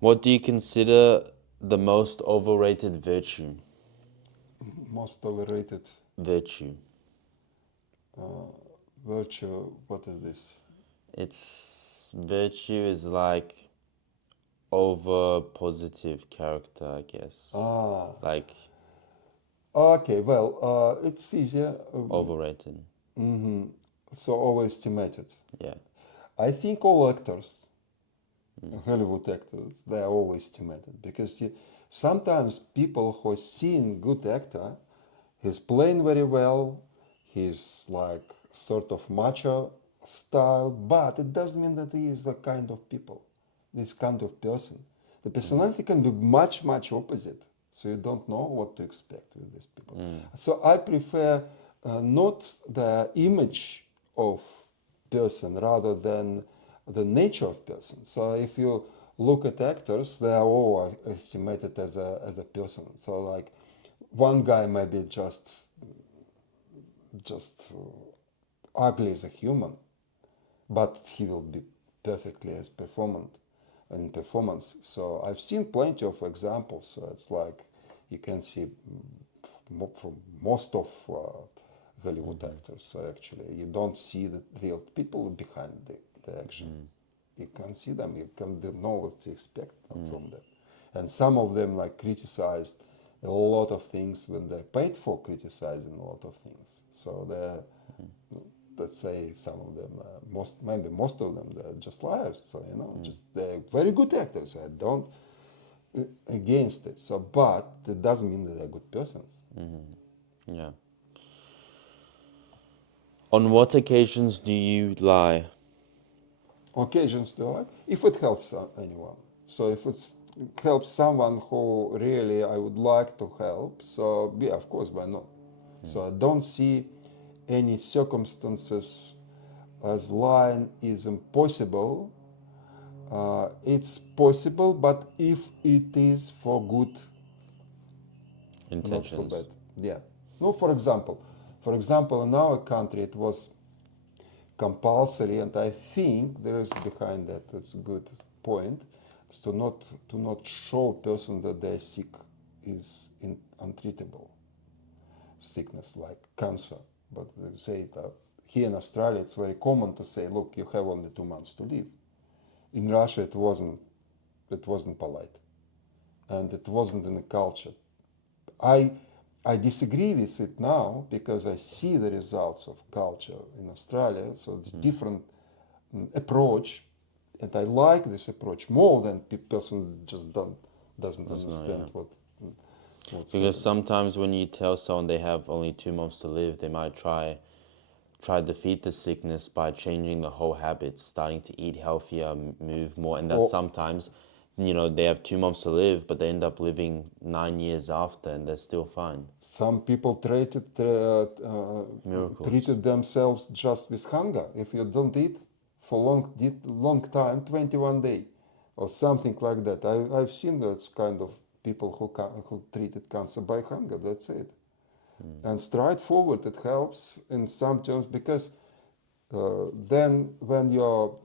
What do you consider the most overrated virtue? Most overrated Virtue. virtue. What is this? It's virtue is like over positive character, I guess. Ah, Like okay. Well, it's easier. overrated. So overestimated. Yeah. I think all actors, Hollywood actors, they are overestimated because sometimes people who seen good actor, he's playing very well, he's like sort of macho style, but it doesn't mean that he is a kind of people, this kind of person. The personality can be much, much opposite. So you don't know what to expect with these people. So I prefer not the image of person rather than the nature of person. So if you look at actors, they are all estimated as a person. So like one guy may be just ugly as a human, but he will be perfectly as performant in performance. So I've seen plenty of examples. So it's like you can see from most of Hollywood actors. So actually, you don't see the real people behind the action. You can see them. You can know what to expect from them. And some of them like criticized a lot of things when they paid for criticizing a lot of things. So they're, let's say some of them, maybe most of them, they're just liars. So just they're very good actors. I don't against it. So, but it doesn't mean that they're good persons. Yeah. On what occasions do you lie? Occasions to like, if it helps anyone. So if it helps someone who really I would like to help, so yeah, of course, why not? So I don't see any circumstances as lying is impossible. It's possible, but if it is for good, not for Intentions. bad. Yeah. No, for example, in our country it was compulsory, and I think there is behind that. That's a good point. So to not show person that they're sick is untreatable sickness like cancer. But they say that here in Australia it's very common to say, look, you have only 2 months to live. In Russia it wasn't polite, and it wasn't in the culture. I disagree with it now because I see the results of culture in Australia. So it's different approach, and I like this approach more than person just doesn't understand what's Because sometimes when you tell someone they have only 2 months to live, they might try to defeat the sickness by changing the whole habits, starting to eat healthier, move more, and that sometimes, they have 2 months to live, but they end up living 9 years after, and they're still fine. Some people treated themselves just with hunger. If you don't eat for long time, 21 days or something like that. I've seen those kind of people who treated cancer by hunger. That's it. And straightforward, it helps in some terms because then when your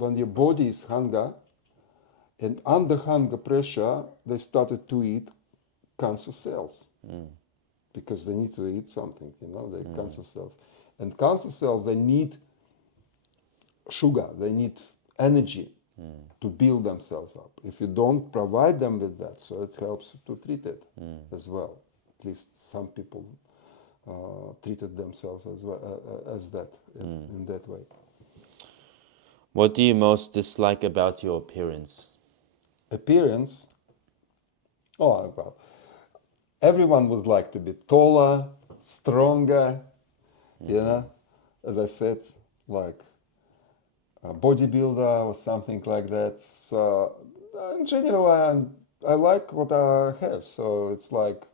body is hunger and under hunger pressure, they started to eat cancer cells because they need to eat something, the cancer cells. And cancer cells, they need sugar, they need energy to build themselves up. If you don't provide them with that, so it helps to treat it as well. At least some people treated themselves as well as that in that way. What do you most dislike about your appearance? Appearance? Oh, well, everyone would like to be taller, stronger, as I said, like a bodybuilder or something like that. So in general, I like what I have. So it's like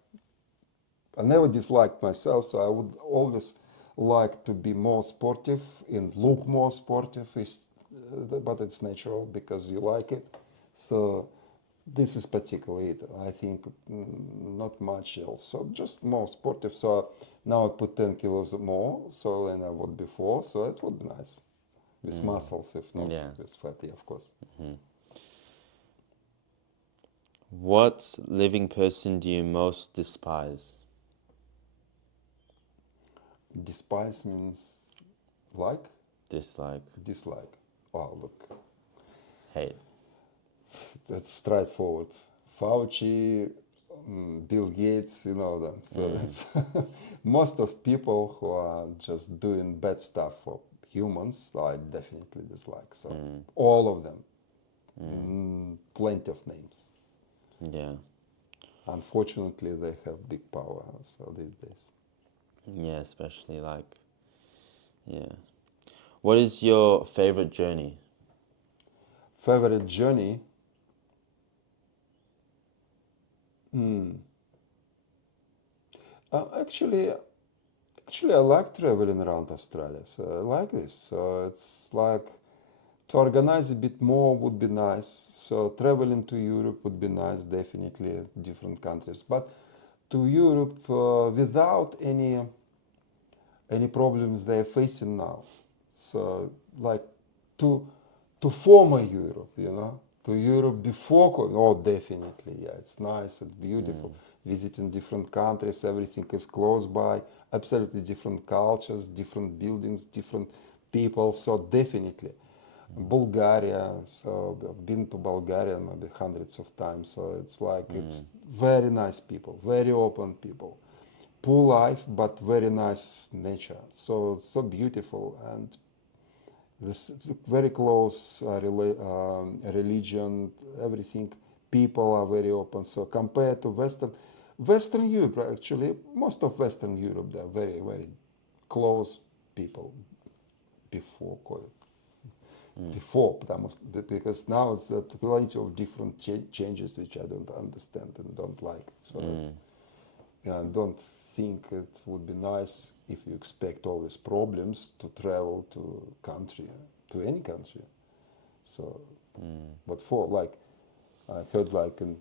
I never disliked myself. So I would always like to be more sportive and look more sportive. But it's natural because you like it. So this is particularly it. I think not much else. So just more sportive. So now I put 10 kilos more so than I would before. So it would be nice. With muscles, if not with fatty, of course. What living person do you most despise? Despise means like? Dislike. Dislike. Oh, look, Hate. that's straightforward. Fauci, Bill Gates, you know them. So it's most of people who are just doing bad stuff for humans, I definitely dislike. So all of them, plenty of names. Yeah. Unfortunately, they have big power. So these days. Yeah, especially What is your favorite journey? Favorite journey? Actually, I like traveling around Australia. So I like this. So it's like to organize a bit more would be nice. So traveling to Europe would be nice, definitely, different countries. But to Europe without any problems they're facing now. So like to former Europe, to Europe before COVID. Oh, definitely, yeah, it's nice and beautiful. Visiting different countries, everything is close by, absolutely different cultures, different buildings, different people. So definitely. Bulgaria. So I've been to Bulgaria maybe hundreds of times. So it's like it's very nice people, very open people, poor life but very nice nature. So beautiful and this very close religion, everything. People are very open. So compared to Western Europe, actually, most of Western Europe, they're very, very close people before COVID. Before, because now it's a plenty of different changes which I don't understand and don't like. So yeah, I don't think it would be nice if you expect all these problems to travel to country, to any country. So, but for like, I heard like in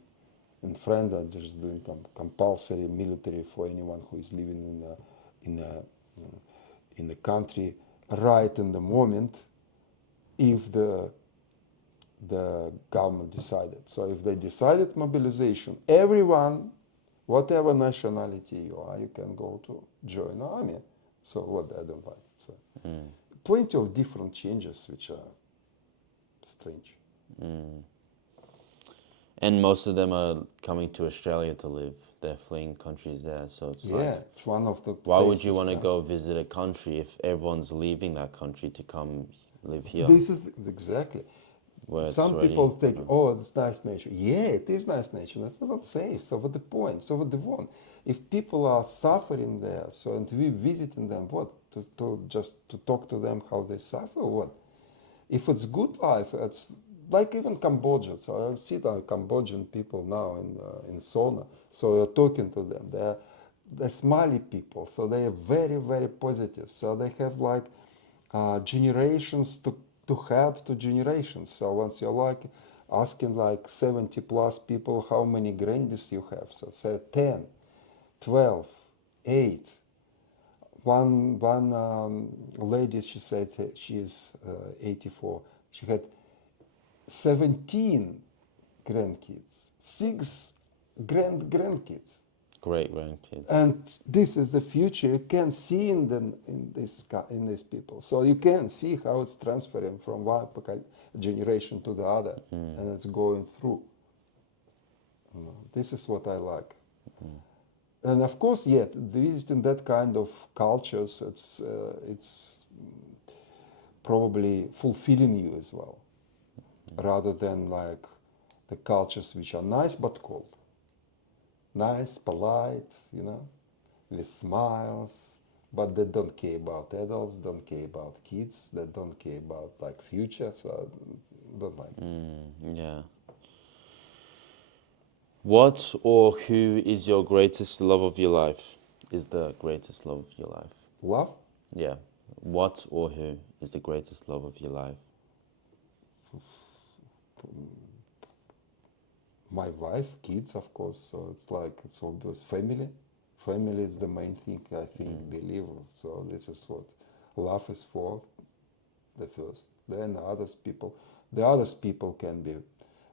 France that there's doing compulsory military for anyone who is living in the country right in the moment, if the government decided. So if they decided mobilization, everyone, whatever nationality you are, you can go to join the army. So what I don't like. So plenty of different changes which are strange. And most of them are coming to Australia to live. They're fleeing countries there, so it's Yeah, like, it's one of the. why would you safest want to countries. go visit a country if everyone's leaving that country to come live here? This is exactly. Where it's Some already, people think, oh, it's nice nature. Yeah, it is nice nature. But it's not safe. So what the point? So what they want? If people are suffering there, so and we visiting them, what? To just to talk to them how they suffer, what? If it's good life, it's like even Cambodia. So I see the Cambodian people now in sauna. So you're talking to them. They're smiley people. So they are very, very positive. So they have like generations to help to generations. So once you're like asking like 70 plus people how many grandies you have, so say 10, 12, 8. One lady, she said she is 84. She had 17 grandkids, 6 grandkids. great grandkids. And this is the future you can see in these people. So you can see how it's transferring from one generation to the other, and it's going through. This is what I like. And of course, yeah, visiting that kind of cultures, it's probably fulfilling you as well, rather than like the cultures which are nice but cold. Nice, polite, with smiles, but they don't care about adults, don't care about kids, they don't care about like future, so I don't like it. Yeah. What or who is your greatest love of your life? Is the greatest love of your life? Love, Yeah. What or who is the greatest love of your life? my wife, kids, of course, so it's like it's always family. Family is the main thing, I think, believe. So this is what love is for, the first. Then others people. The others people can be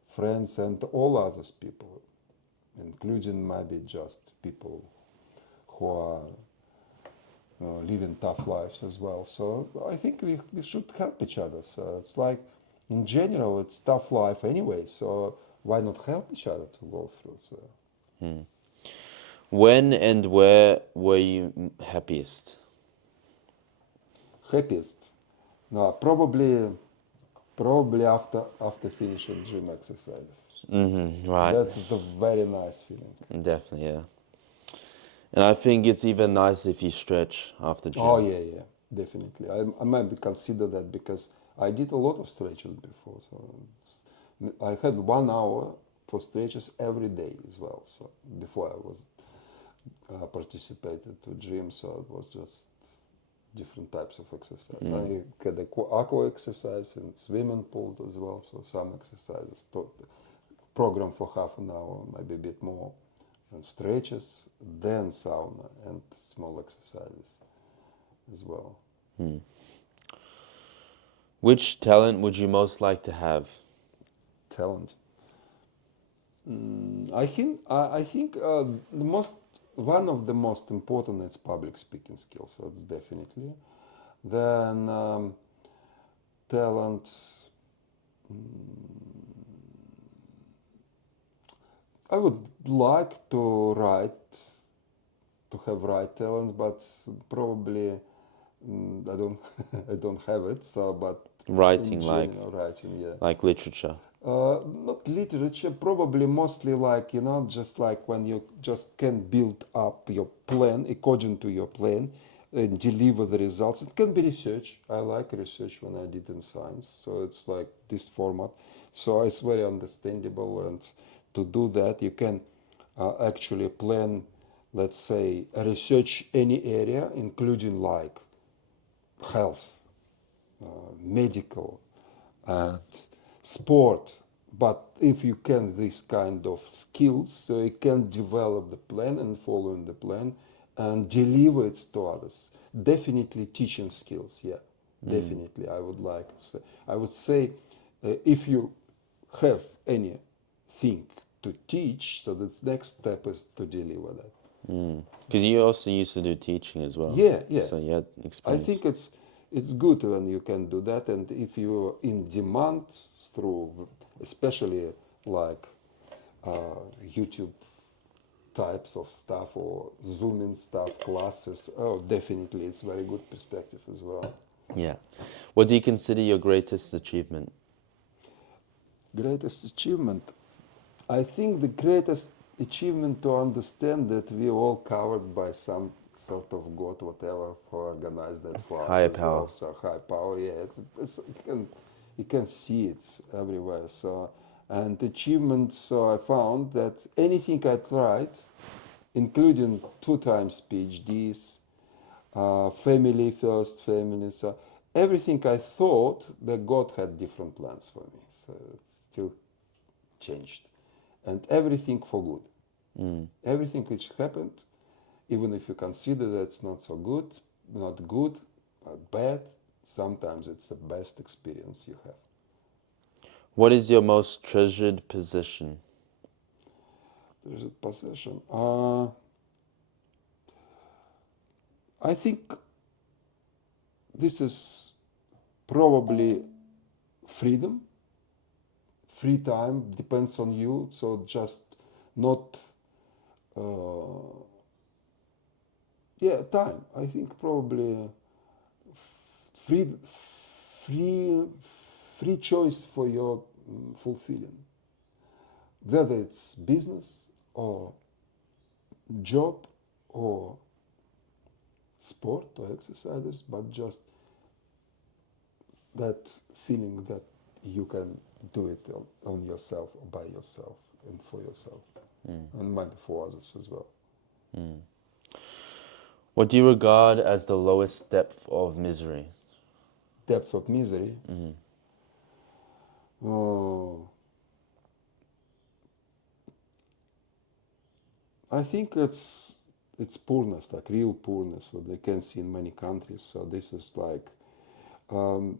friends and all others people, including maybe just people who are living tough lives as well. So I think we should help each other. So it's like, in general, it's tough life anyway. So why not help each other to go through? So When and where were you happiest? happiest? No, probably after finishing gym exercises. Right. That's the very nice feeling. Definitely, yeah. And I think it's even nice if you stretch after gym. Oh yeah, definitely. I might consider that because I did a lot of stretches before. So I had 1 hour for stretches every day as well. So before I was participated to gym, so it was just different types of exercise. I had aqua exercise and swimming pool as well. So some exercises, program for half an hour, maybe a bit more, and stretches, then sauna and small exercises as well. Which talent would you most like to have? Talent. I think the most one of the most important is public speaking skills. So it's definitely. Then talent I would like to write, to have write talent, but probably I don't I don't have it. So, but Writing, in general, writing, yeah. like literature. Not literature, probably mostly like, just like when you just can build up your plan according to your plan and deliver the results. It can be research. I like research when I did in science. So it's like this format. So it's very understandable. And to do that, you can actually plan, let's say, research any area, including like health, medical, and sport. But if you can this kind of skills, so you can develop the plan and following the plan and deliver it to others. Definitely teaching skills, yeah, definitely. I would like to say. I would say if you have anything to teach, so the next step is to deliver that. Because you also used to do teaching as well. Yeah, yeah. So you had I experience. think it's good when you can do that, and if you're in demand through, especially like YouTube types of stuff or Zooming stuff, classes. Oh, definitely, it's very good perspective as well. Yeah. What do you consider your greatest achievement? Greatest achievement. I think the greatest achievement to understand that we all covered by some sort of God, whatever, who organized that for us Higher as well. power. So high power, yeah, you can see it everywhere. So and achievement. So I found that anything I tried, including 2 times PhDs, family first, family. So everything I thought that God had different plans for me. So it's still changed, and everything for good. Everything which happened, even if you consider that it's not so good, not good, but bad, sometimes it's the best experience you have. What is your most treasured possession? There's a possession. I think this is probably freedom. Free time depends on you, so just not. Yeah, time. I think probably free, free, free choice for your fulfilling, whether it's business or job or sport or exercises, but just that feeling that you can do it on yourself or by yourself and for yourself, and maybe for others as well. What do you regard as the lowest depth of misery? Depth of misery. Oh, I think it's poorness, like real poorness, what they can see in many countries. So this is like, um,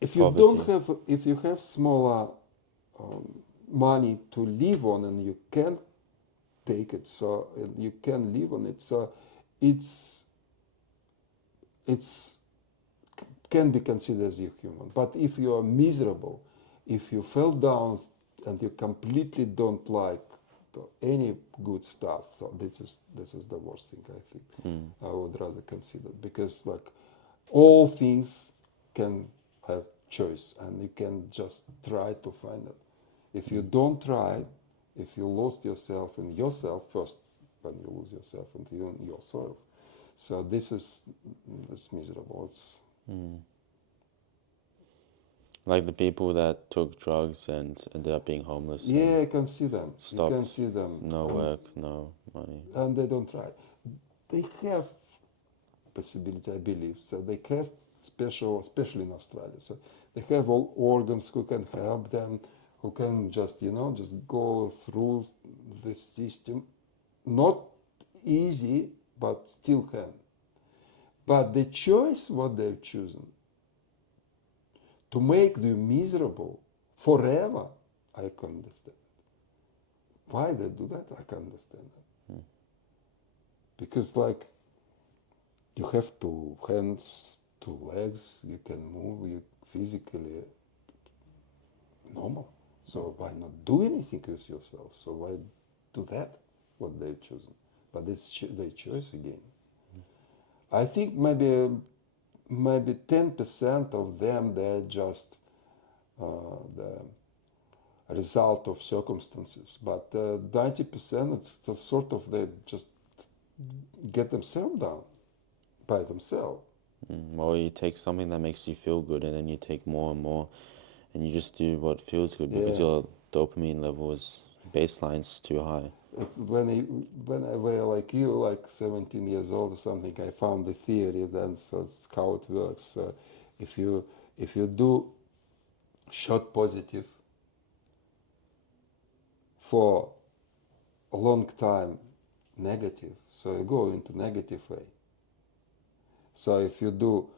if you don't Poverty. have, if you have smaller money to live on, and you can take it, so you can live on it. So it's can be considered as you human. But if you are miserable, if you fell down and you completely don't like any good stuff, so this is the worst thing I think. I would rather consider, because like all things can have choice, and you can just try to find it. If you don't try, if you lost yourself in yourself first, when you lose yourself into yourself, so this is it's miserable. It's Like the people that took drugs and ended up being homeless. yeah, I can see them. You can Stopped. see them. No work, no money. And they don't try. They have possibility, I believe. So they have special, especially in Australia. So they have all organs who can help them, who can just just go through the system. Not easy, but still can. But the choice what they've chosen to make them miserable forever, I can understand. Why they do that, I can understand that. Because like you have two hands, two legs, you can move, you physically normal. So why not do anything with yourself? So why do that? What they've chosen, but it's their choice again. I think maybe 10% of them they're just the result of circumstances, but 90% it's the sort of they just get themselves down by themselves. Or you take something that makes you feel good, and then you take more and more, and you just do what feels good because Yeah. your dopamine level is baseline's too high. When I were like you, like 17 years old or something, I found the theory. Then so it's how it works. If you if you do short positive for a long time negative, so you go into negative way. So if you do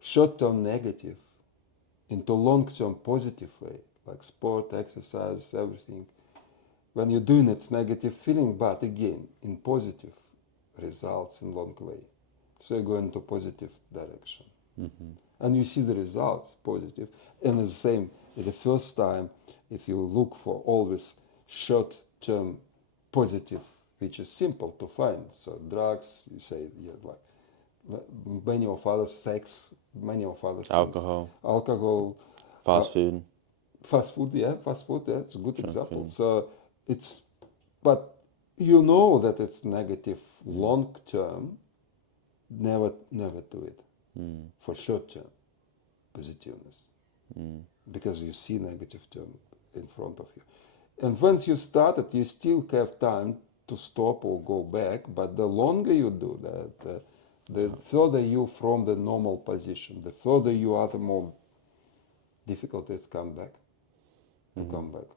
short-term negative into long-term positive way, like sport, exercise, everything, when you're doing it's negative feeling, but again in positive results in long way. So you go into positive direction, and you see the results positive. And the same at the first time, if you look for always short-term positive, which is simple to find. So drugs, you say, yeah, like many of other sex, many of other things. Alcohol, Fast food. fast food, yeah, that's a good Junk example. food. So it's, but you know that it's negative long term, never do it for short term positiveness, because you see negative term in front of you. And once you started, you still have time to stop or go back, but the longer you do that, the further you from the normal position, the further you are, the more difficult it's come back, to come back.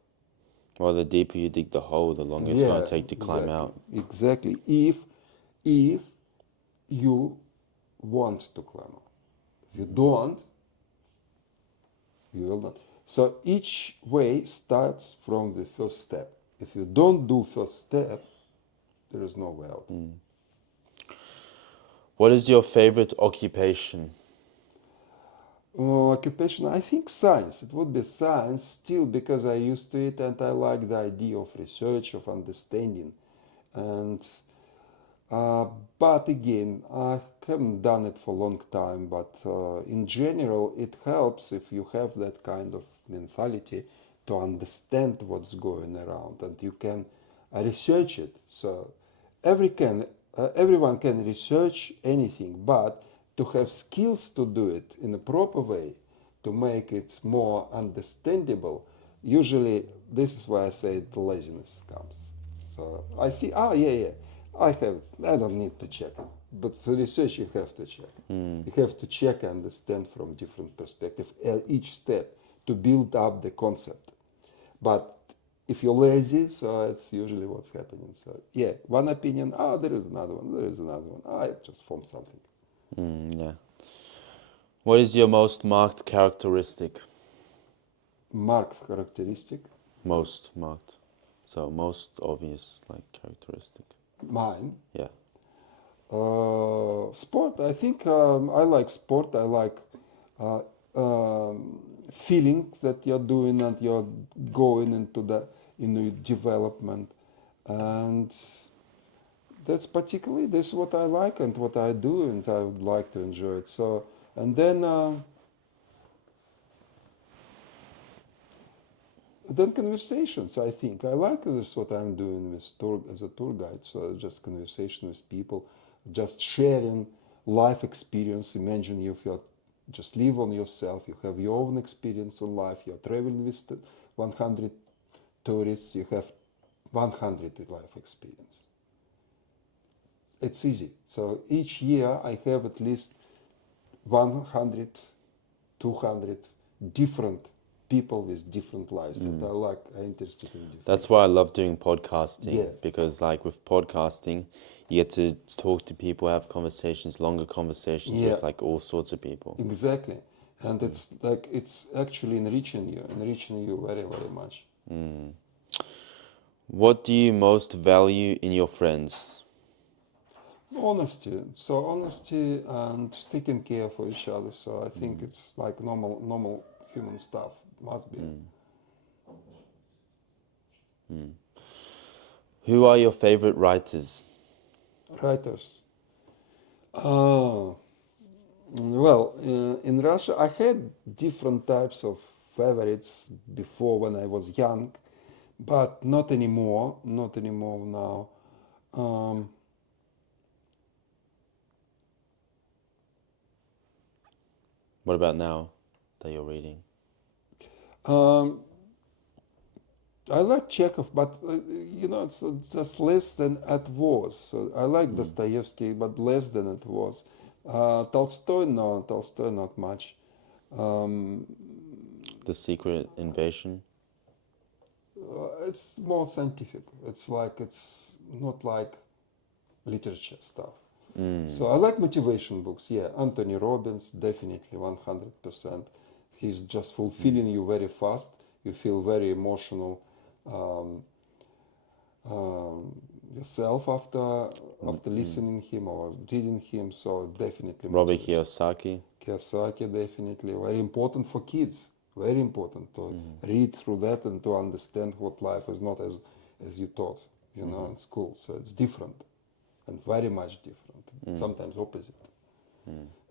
Well, the deeper you dig the hole, the longer it's going to take to climb out. Exactly. If you want to climb out. If you don't, you will not. So each way starts from the first step. If you don't do first step, there is no way out. What is your favorite occupation? Occupation, I think science. It would be science still because I used to it and I like the idea of research, of understanding. And but again, I haven't done it for a long time. But in general, it helps if you have that kind of mentality to understand what's going around and you can research it. So everyone can research anything, but to have skills to do it in a proper way, to make it more understandable, usually this is why I say the laziness comes. So I see, I don't need to check it. But for research, you have to check. You have to check and understand from different perspectives each step to build up the concept. But if you're lazy, so it's usually what's happening. So yeah, one opinion, there is another one, there is another one. I just form something. Yeah. What is your most marked characteristic? Marked characteristic, Most marked. So most obvious, like, characteristic. mine. Yeah. Sport. I think I like sport. I like feelings that you're doing and you're going into the development, and that's particularly this is what I like and what I do, and I would like to enjoy it. So and then conversations. I think I like this what I'm doing with as a tour guide. So just conversation with people, just sharing life experience. Imagine if you just live on yourself, you have your own experience in life. You're traveling with 100 tourists. You have 100 life experience. It's easy. So each year I have at least 100, 200 different people with different lives that I'm interested in. That's why I love doing podcasting. Yeah. Because, like, with podcasting, you get to talk to people, have conversations, longer conversations Yeah. with, like, all sorts of people. Exactly. And it's like, it's actually enriching you very, very much. What do you most value in your friends? Honesty. So and taking care for each other. So I think it's like normal human stuff. Must be. Who are your favorite writers? Writers. Well, in Russia, I had different types of favorites before when I was young, but not anymore. Not anymore now. Um, What about now that you're reading? um, I like Chekhov, but it's just less than it was. So I like Dostoevsky, but less than it was. Tolstoy, no, Tolstoy, not much. Um, The Secret Invasion? it's more scientific. It's not like literature stuff. So I like motivation books. Yeah, Anthony Robbins, definitely 100%. He's just fulfilling you very fast. You feel very emotional um, yourself after listening him or reading him. So definitely Robert motivation. Kiyosaki? Kiyosaki, definitely very important for kids. Very important to read through that and to understand what life is not as you taught, in school. So it's different and very much different. Sometimes opposite.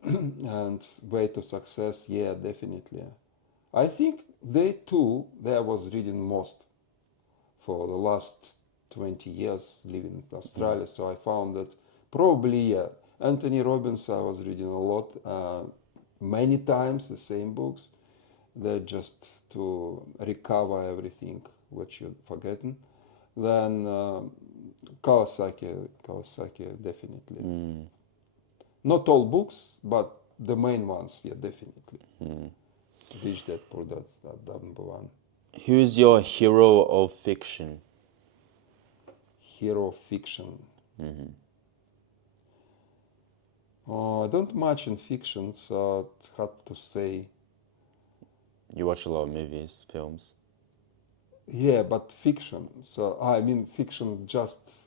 And way to success, yeah, definitely. I think they I was reading most for the last 20 years living in Australia. So I found that probably, yeah, Anthony Robbins I was reading a lot, many times the same books. They're just to recover everything what you've forgotten. Then Kawasaki definitely. Not all books, but the main ones, yeah, definitely. Rich Dad Poor Dad, that number one. Who's your hero of fiction? Hero of fiction. I don't much in fiction, so it's hard to say. You watch a lot of movies, films. Yeah, but fiction. So I mean fiction, just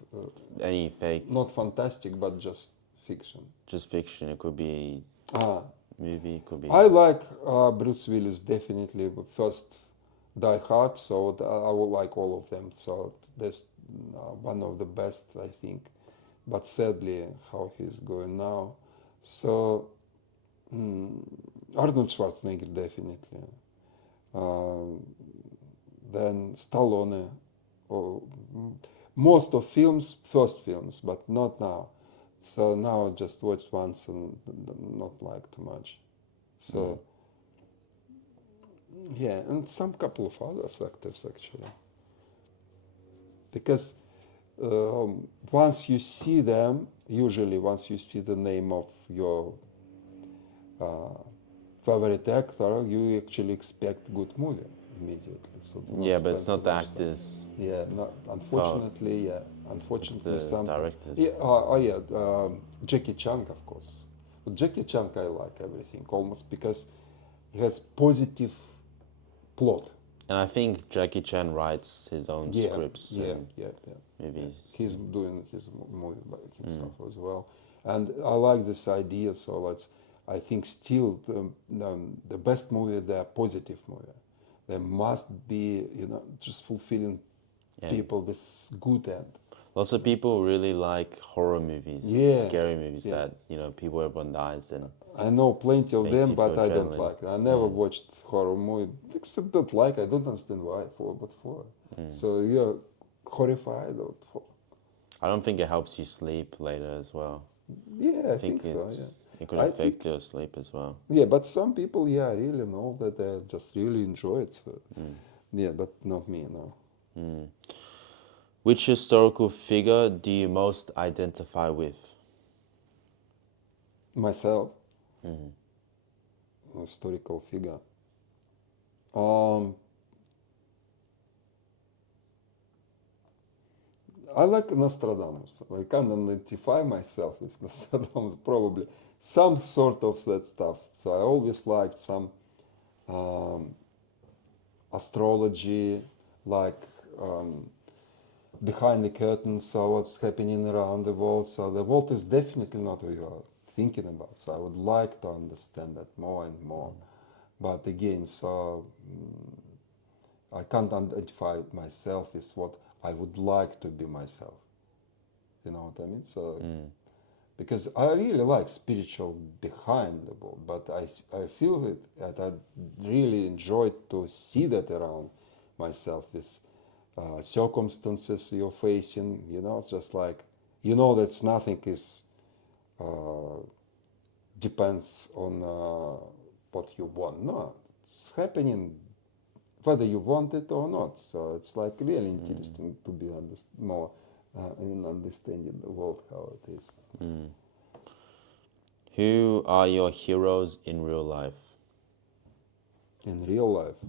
Any fake, not fantastic, but just fiction. just fiction. It could be Ah, movie, it could be. I like Bruce Willis definitely. But first, Die Hard. So I will like all of them. So that's one of the best, I think. But sadly, how he's going now. So Arnold Schwarzenegger definitely. Then Stallone. Or most of films, first films, but not now. So now I just watched once and not like too much. So yeah, and some couple of other actors actually. Because once you see them, usually once you see the name of your favorite actor, you actually expect good movie immediately. So do not Yeah, but it's spend not too the much time. actors. Yeah, unfortunately, yeah, unfortunately, the some directors. Yeah, Jackie Chan, of course. But Jackie Chan, I like everything almost because he has positive plot. And I think Jackie Chan writes his own Yeah, scripts yeah, and yeah, yeah. movies. He's doing his movie by himself as well, and I like this idea. So I think still the best movie, they're positive movie. They must be, just fulfilling Yeah. people with good end. Lots of people really like horror movies, Yeah, scary movies yeah. that people, everyone dies and I know plenty of Makes them, you but feel I don't adrenaline. like it. I never watched horror movie. Except don't like. I don't understand why. For. So you're horrified or for. I don't think it helps you sleep later as well. Yeah, I I think think so. Yeah. it could I affect your sleep as well. Yeah, but some people, yeah, I really know that they just really enjoy it. So. Yeah, but not me, no. Which historical figure do you most identify with? Myself, historical figure. I like Nostradamus. I can identify myself with Nostradamus, probably. Some sort of that stuff. So I always liked some astrology, like behind the curtain, so what's happening around the world. So the world is definitely not what you are thinking about. So I would like to understand that more and more. but again, so I can't identify myself as what I would like to be myself. You know what I mean? So because I really like spiritual behind the ball, but I feel it that I really enjoy to see that around myself with circumstances you're facing. You know, it's just like you know that nothing is depends on what you want. No, it's happening whether you want it or not. So it's like really interesting to be more in understanding the world how it is. Who are your heroes in real life? In real life.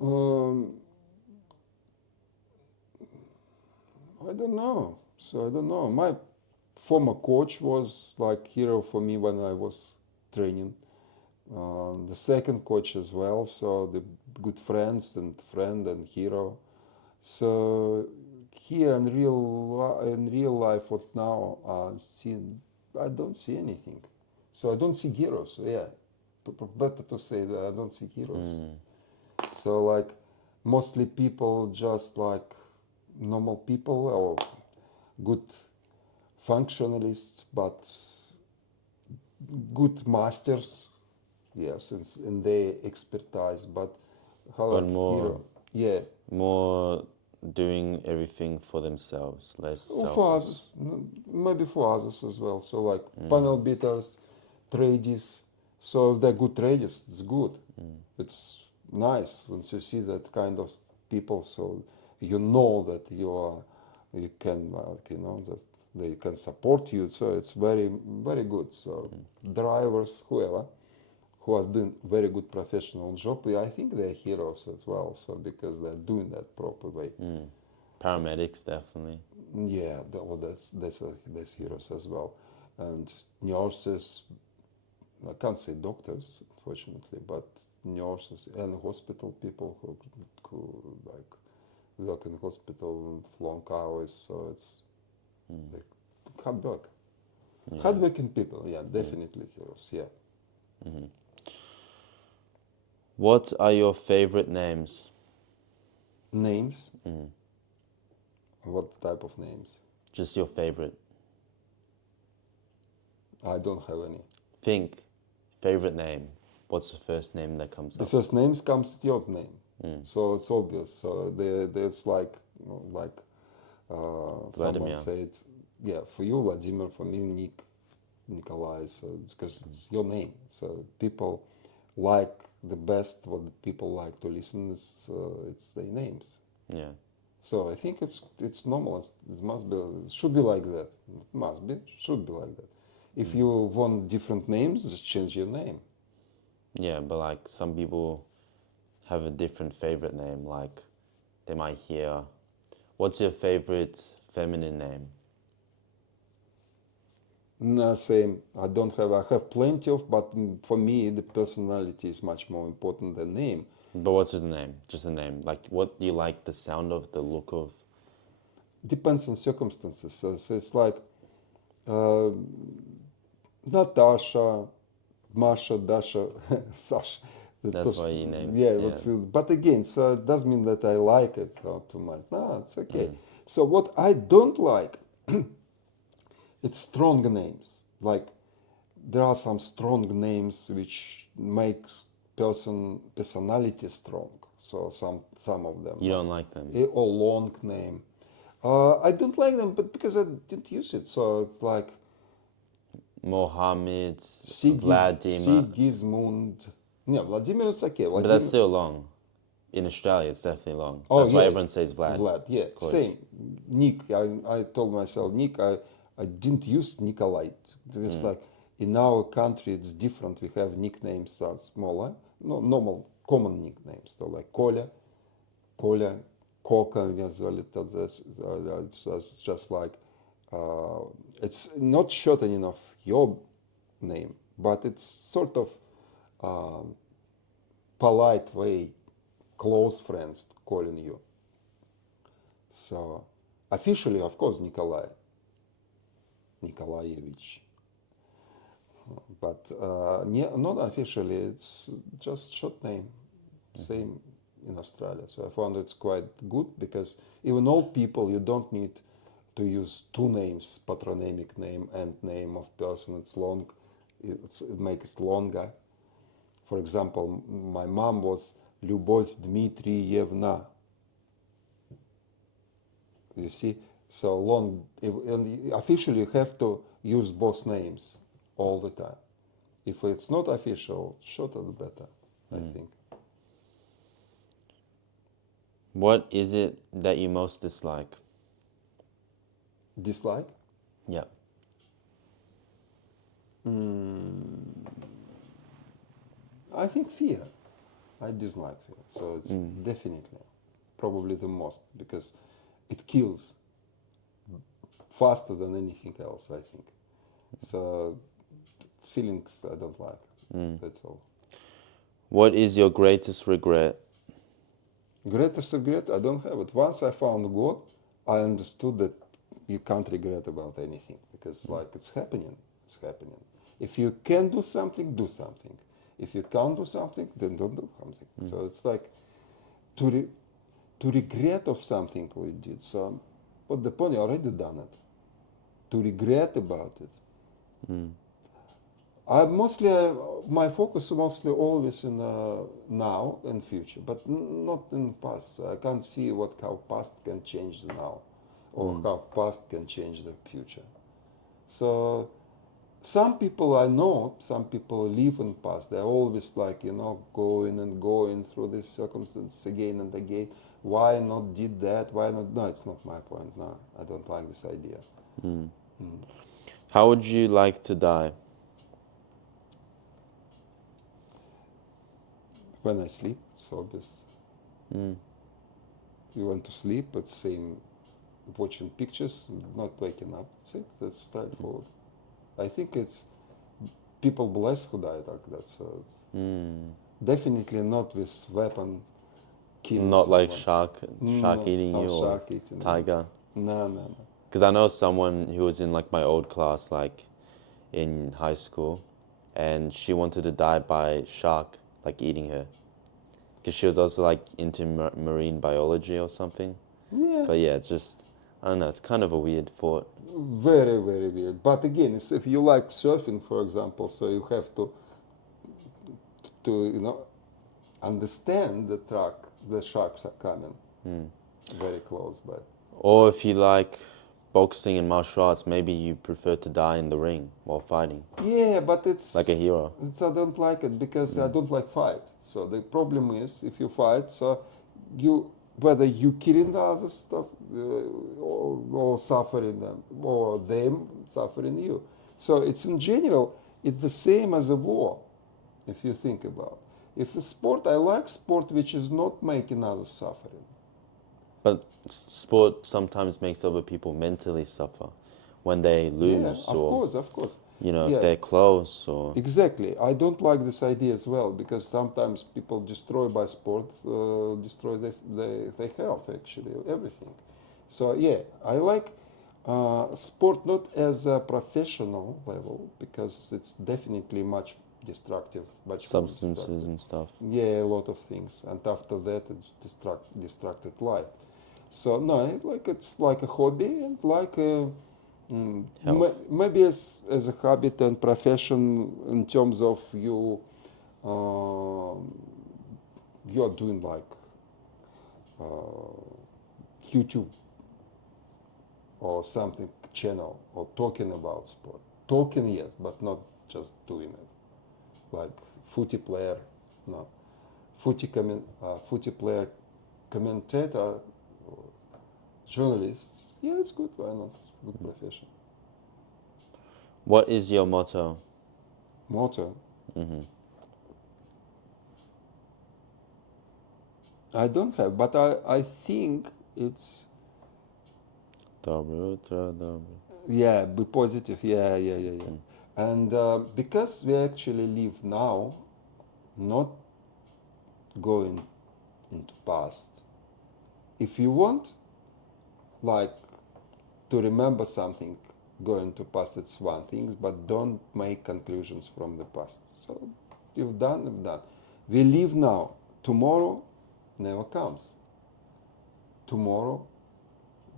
Um, I don't know. So I don't know. My former coach was like hero for me when I was training. The second coach as well. So the good friends and friend and hero. So here in real life, what now I don't see anything. So I don't see heroes. Yeah, better to say that I don't see heroes. So like mostly people just like normal people or good functionalists, but good masters, yes, in their expertise. But how But like more- hero, yeah. More doing everything for themselves, less Or selfish. for others, maybe for others as well. So like panel beaters, tradies. So if they're good traders, it's good. It's nice once you see that kind of people. So you know that you can that they can support you. So it's very very good. So drivers, whoever, who are doing very good professional job, I think they're heroes as well. So because they're doing that proper way. Paramedics, definitely. Yeah, that's heroes as well, and nurses. I can't say doctors, unfortunately, but nurses and hospital people who like work in hospital long hours. So it's like hard work, hardworking people. Yeah, definitely heroes. Yeah. What are your favorite names? Names. What type of names? Just your favorite. I don't have any. Think, favorite name. What's the first name that comes The up? first names comes with your name, so it's obvious. So there's like Vladimir. someone said, yeah, for you Vladimir, for me Nick, Nikolai. So because it's your name, so people like the best. What people like to listen is it's their names. Yeah. So I think it's normal. It must be, it should be like that. It must be, should be like that. If you want different names, just change your name. Yeah, but like some people have a different favorite name. Like they might hear, what's your favorite feminine name? No, same. I don't have. I have plenty of, but for me, the personality is much more important than name. But what's the name? Just a name. Like what do you like the sound of, the look of? Depends on circumstances. So it's like uh, Natasha, Masha, Dasha, Sasha. That's why you name. Yeah, but again, so it doesn't mean that I like it too much. No, it's okay. So what I don't like, it's strong names. Like there are some strong names which make personality strong. So some of them. You don't like them. Or long name. I don't like them, but because I didn't use it, so it's like Mohammed, Vladimir. Sigismund. Yeah, Vladimir is okay. But Vladimir, that's still long. In Australia, it's definitely long. Oh, That's why yeah. everyone says Vlad. Vlad, yeah, course. same. Nick, I told myself, Nick, I didn't use Nikolai. It's like in our country, it's different. We have nicknames that are smaller, no, normal, common nicknames. So like Koля, Koka, it's just like, it's not shortening of your name, but it's sort of polite way, close friends calling you. So officially, of course, Nikolai, Nikolaevich. but not officially. It's just short name, same in Australia. So I found it's quite good because even old people, you don't need to use two names, patronymic name and name of person. It's long, it makes it longer. For example, my mom was Любовь Dmitrievna. You see, so long. And officially, you have to use both names all the time. If it's not official, shorter the better, I think. What is it that you most dislike? Dislike? Yeah. I think fear. I dislike fear. So it's definitely, probably the most, because it kills faster than anything else, I think. So feelings I don't like. That's all. What is your greatest regret? Greatest regret, I don't have it. Once I found God, I understood that you can't regret about anything because, like, it's happening. It's happening. If you can do something, do something. If you can't do something, then don't do something. So it's like to regret of something we did. So, what the point? You already done it. To regret about it. I mostly my focus is mostly always in now and future, but not in past. I can't see how past can change the now, or how past can change the future. So some people I know, some people live in past. They're always like going and going through this circumstance again and again. Why not did that? Why not? No, it's not my point. No, I don't like this idea. How would you like to die? When I sleep, it's obvious. You want to sleep, it's same watching pictures, not waking up. That's it. That's straightforward. I think it's people blessed who die like that. So definitely not with weapon killing Not like someone. shark eating No you or shark eating. tiger. No. Because I know someone who was in like my old class, like in high school, and she wanted to die by shark, like eating her. Because she was also like into marine biology or something. Yeah. But yeah, it's just, I don't know, it's kind of a weird thought. Very, very weird. But again, if you like surfing, for example, so you have to understand the sharks are coming very close by. Or if you like boxing and martial arts, maybe you prefer to die in the ring while fighting. Yeah, but it's Like a hero. I don't like it because I don't like fight. So the problem is if you fight, so you whether you killing the other stuff or suffering them or them suffering you. So it's in general it's the same as a war, if you think about. If a sport, I like sport which is not making others suffering. But sport sometimes makes other people mentally suffer when they lose Yeah, or, of course. if Yeah. they're close or... Exactly. I don't like this idea as well because sometimes people destroy by sport, destroy their health, actually, everything. So, yeah, I like sport not as a professional level because it's definitely much destructive, much more substances destructive. and stuff. Yeah, a lot of things. And after that, it's distracted life. So, no, it's like a hobby and like a. Health. Maybe as a habit and profession in terms of you're doing like YouTube or something channel or talking about sport. Talking yes, but not just doing it. Like footy player, no. Footy player commentator, journalists. Yeah, it's good. Why not? It's a good profession. What is your motto? Motto. I don't have, but I think it's Dobro utro, dobro. yeah, be positive. Yeah. And because we actually live now, not going into past. If you want, like, to remember something going to past, it's one thing, but don't make conclusions from the past. So you've done. We live now. Tomorrow never comes. Tomorrow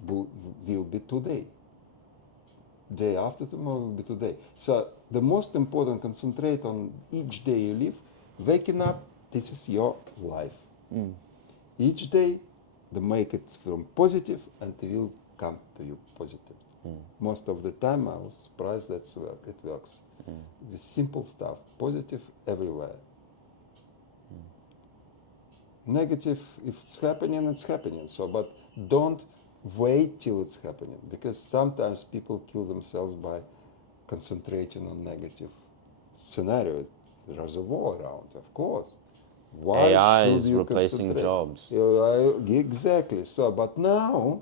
will be today. Day after tomorrow will be today. So the most important, concentrate on each day you live. Waking up, this is your life. Each day, make it from positive, and it will come to you positive. Most of the time, I was surprised that it works. With simple stuff, positive everywhere. Negative, if it's happening, it's happening. So, but don't wait till it's happening, because sometimes people kill themselves by concentrating on negative scenario. There's a war around, of course. Why AI should is you replacing concentrate? jobs. Exactly. So, but now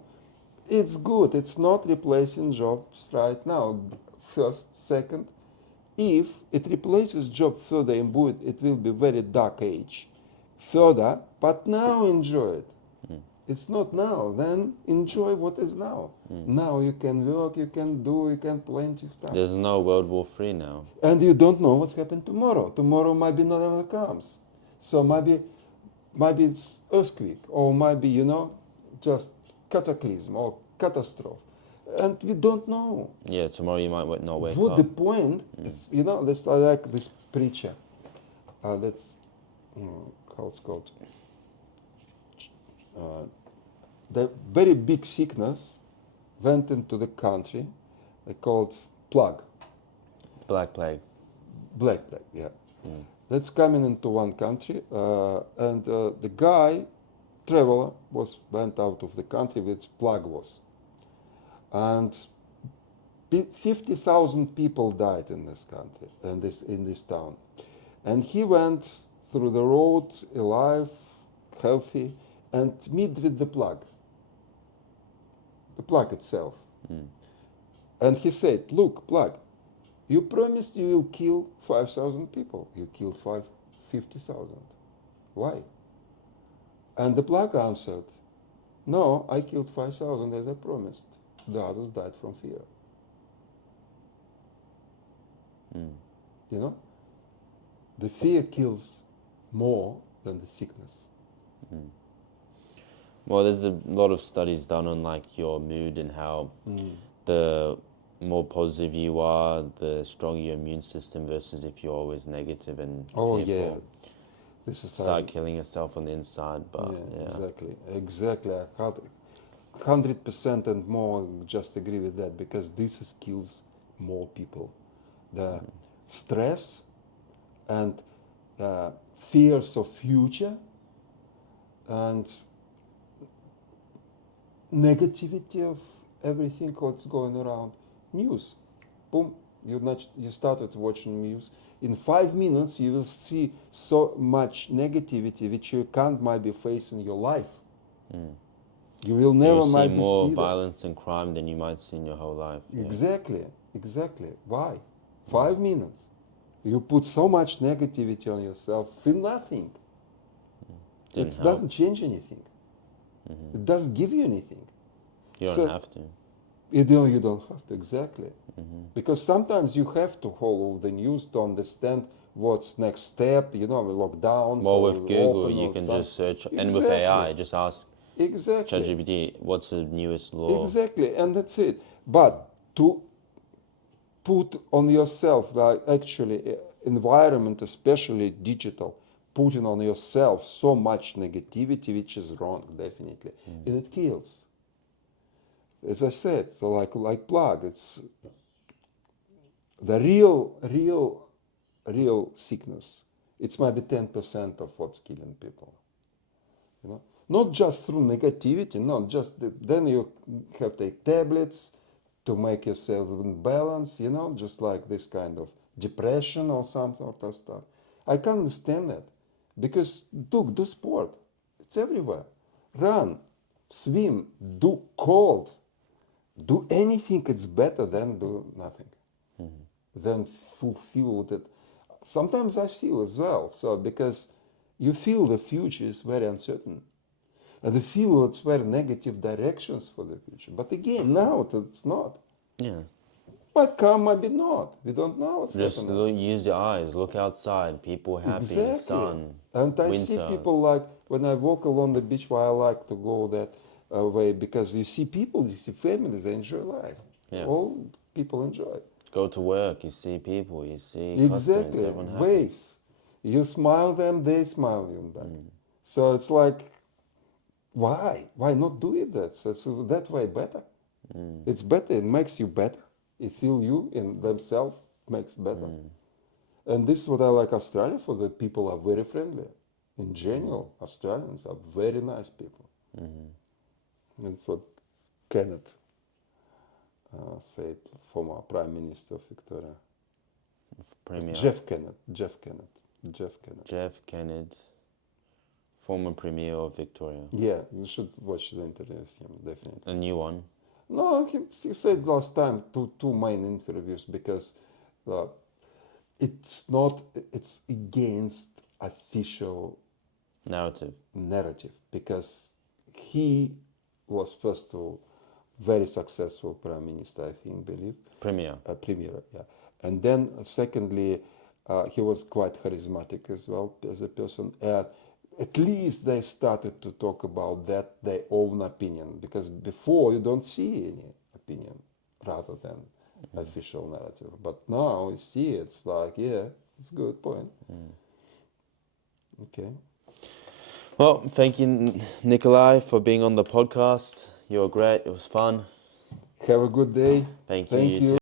it's good. It's not replacing jobs right now. First, second, if it replaces job further in Buddha, it will be very dark age. Further, but now enjoy it. It's not now. Then enjoy what is now. Now you can work, you can do, you can plenty of stuff. There's no World War III now. And you don't know what's happened tomorrow. Tomorrow might be not ever comes. So maybe it's earthquake, or maybe, just cataclysm or catastrophe. And we don't know. Yeah, tomorrow you might not wake What up. the point is, this like this preacher. That's how it's called. The very big sickness went into the country. They called plague. Black Plague. Black plague, yeah. That's coming into one country, and the guy, traveler, went out of the country which plague was, and 50,000 people died in this country, in this town, and he went through the road alive, healthy, and meet with the plague itself, and he said, "Look, plague. You promised you will kill 5,000 people. You killed 50,000. Why?" And the plague answered, "No, I killed 5,000 as I promised. The others died from fear." The fear kills more than the sickness. Well, there's a lot of studies done on like your mood and how the more positive you are, the stronger your immune system versus if you're always negative and Oh fearful. yeah, this is Start killing yourself on the inside, but yeah. exactly. I 100% and more just agree with that, because this kills more people. The stress and fears of future and negativity of everything what's going around. News, boom, you started watching news. In 5 minutes you will see so much negativity which you can't maybe face in your life. You will You never will see maybe more see that. violence and crime than you might see in your whole life. Yeah. Exactly. Why? 5 minutes. You put so much negativity on yourself, feel nothing. Didn't It help. doesn't change anything. It doesn't give you anything. You don't So- have to. You don't have to, exactly. Because sometimes you have to follow the news to understand what's next step, lockdowns. Well, or with Google, open you or can something. just search, and with Exactly. AI, just ask Exactly. ChatGPT, what's the newest law? Exactly, and that's it. But to put on yourself, like actually environment, especially digital, putting on yourself so much negativity, which is wrong, definitely, and it kills. As I said, so like plague, it's the real sickness. It's maybe 10% of what's killing people. Not just through negativity, not just then you have to take tablets to make yourself in balance, just like this kind of depression or some sort of stuff. I can't understand that, because do sport. It's everywhere. Run, swim, do cold, do anything. It's better than do nothing. Then fulfill that. Sometimes I feel as well. So because you feel the future is very uncertain. And you feel it's very negative directions for the future. But again, now it's not. Yeah. Might come, maybe not. We don't know what's Just happening. use your eyes. Look outside. People happy. Exactly. Sun. And I see winter. people like when I walk along the beach, why I like to go that way, because you see people, you see families, they enjoy life. Yeah. All people enjoy. Go to work. You see people. You see customers. Exactly. Everyone happy. Waves. You smile them, they smile you back. So it's like, why? Why not do it that? So it's that way better. It's better. It makes you better. It feel you in themselves makes better. And this is what I like Australia for. That people are very friendly. In general, Australians are very nice people. That's what Kenneth said, former Prime Minister of Victoria. Premier Jeff Kenneth. Jeff Kennedy, former Premier of Victoria. Yeah, you should watch the interview with him, definitely. A new one. No, he said last time two main interviews, because it's against official Narrative. because he was first of all very successful prime minister, I think, Premier. premier, yeah, and then secondly, he was quite charismatic as well as a person, and at least they started to talk about that their own opinion, because before you don't see any opinion rather than official narrative, but now you see it's like, yeah, it's a good point. Okay. Well, thank you, Nikolai, for being on the podcast. You were great. It was fun. Have a good day. Thank you. Thank You you. too.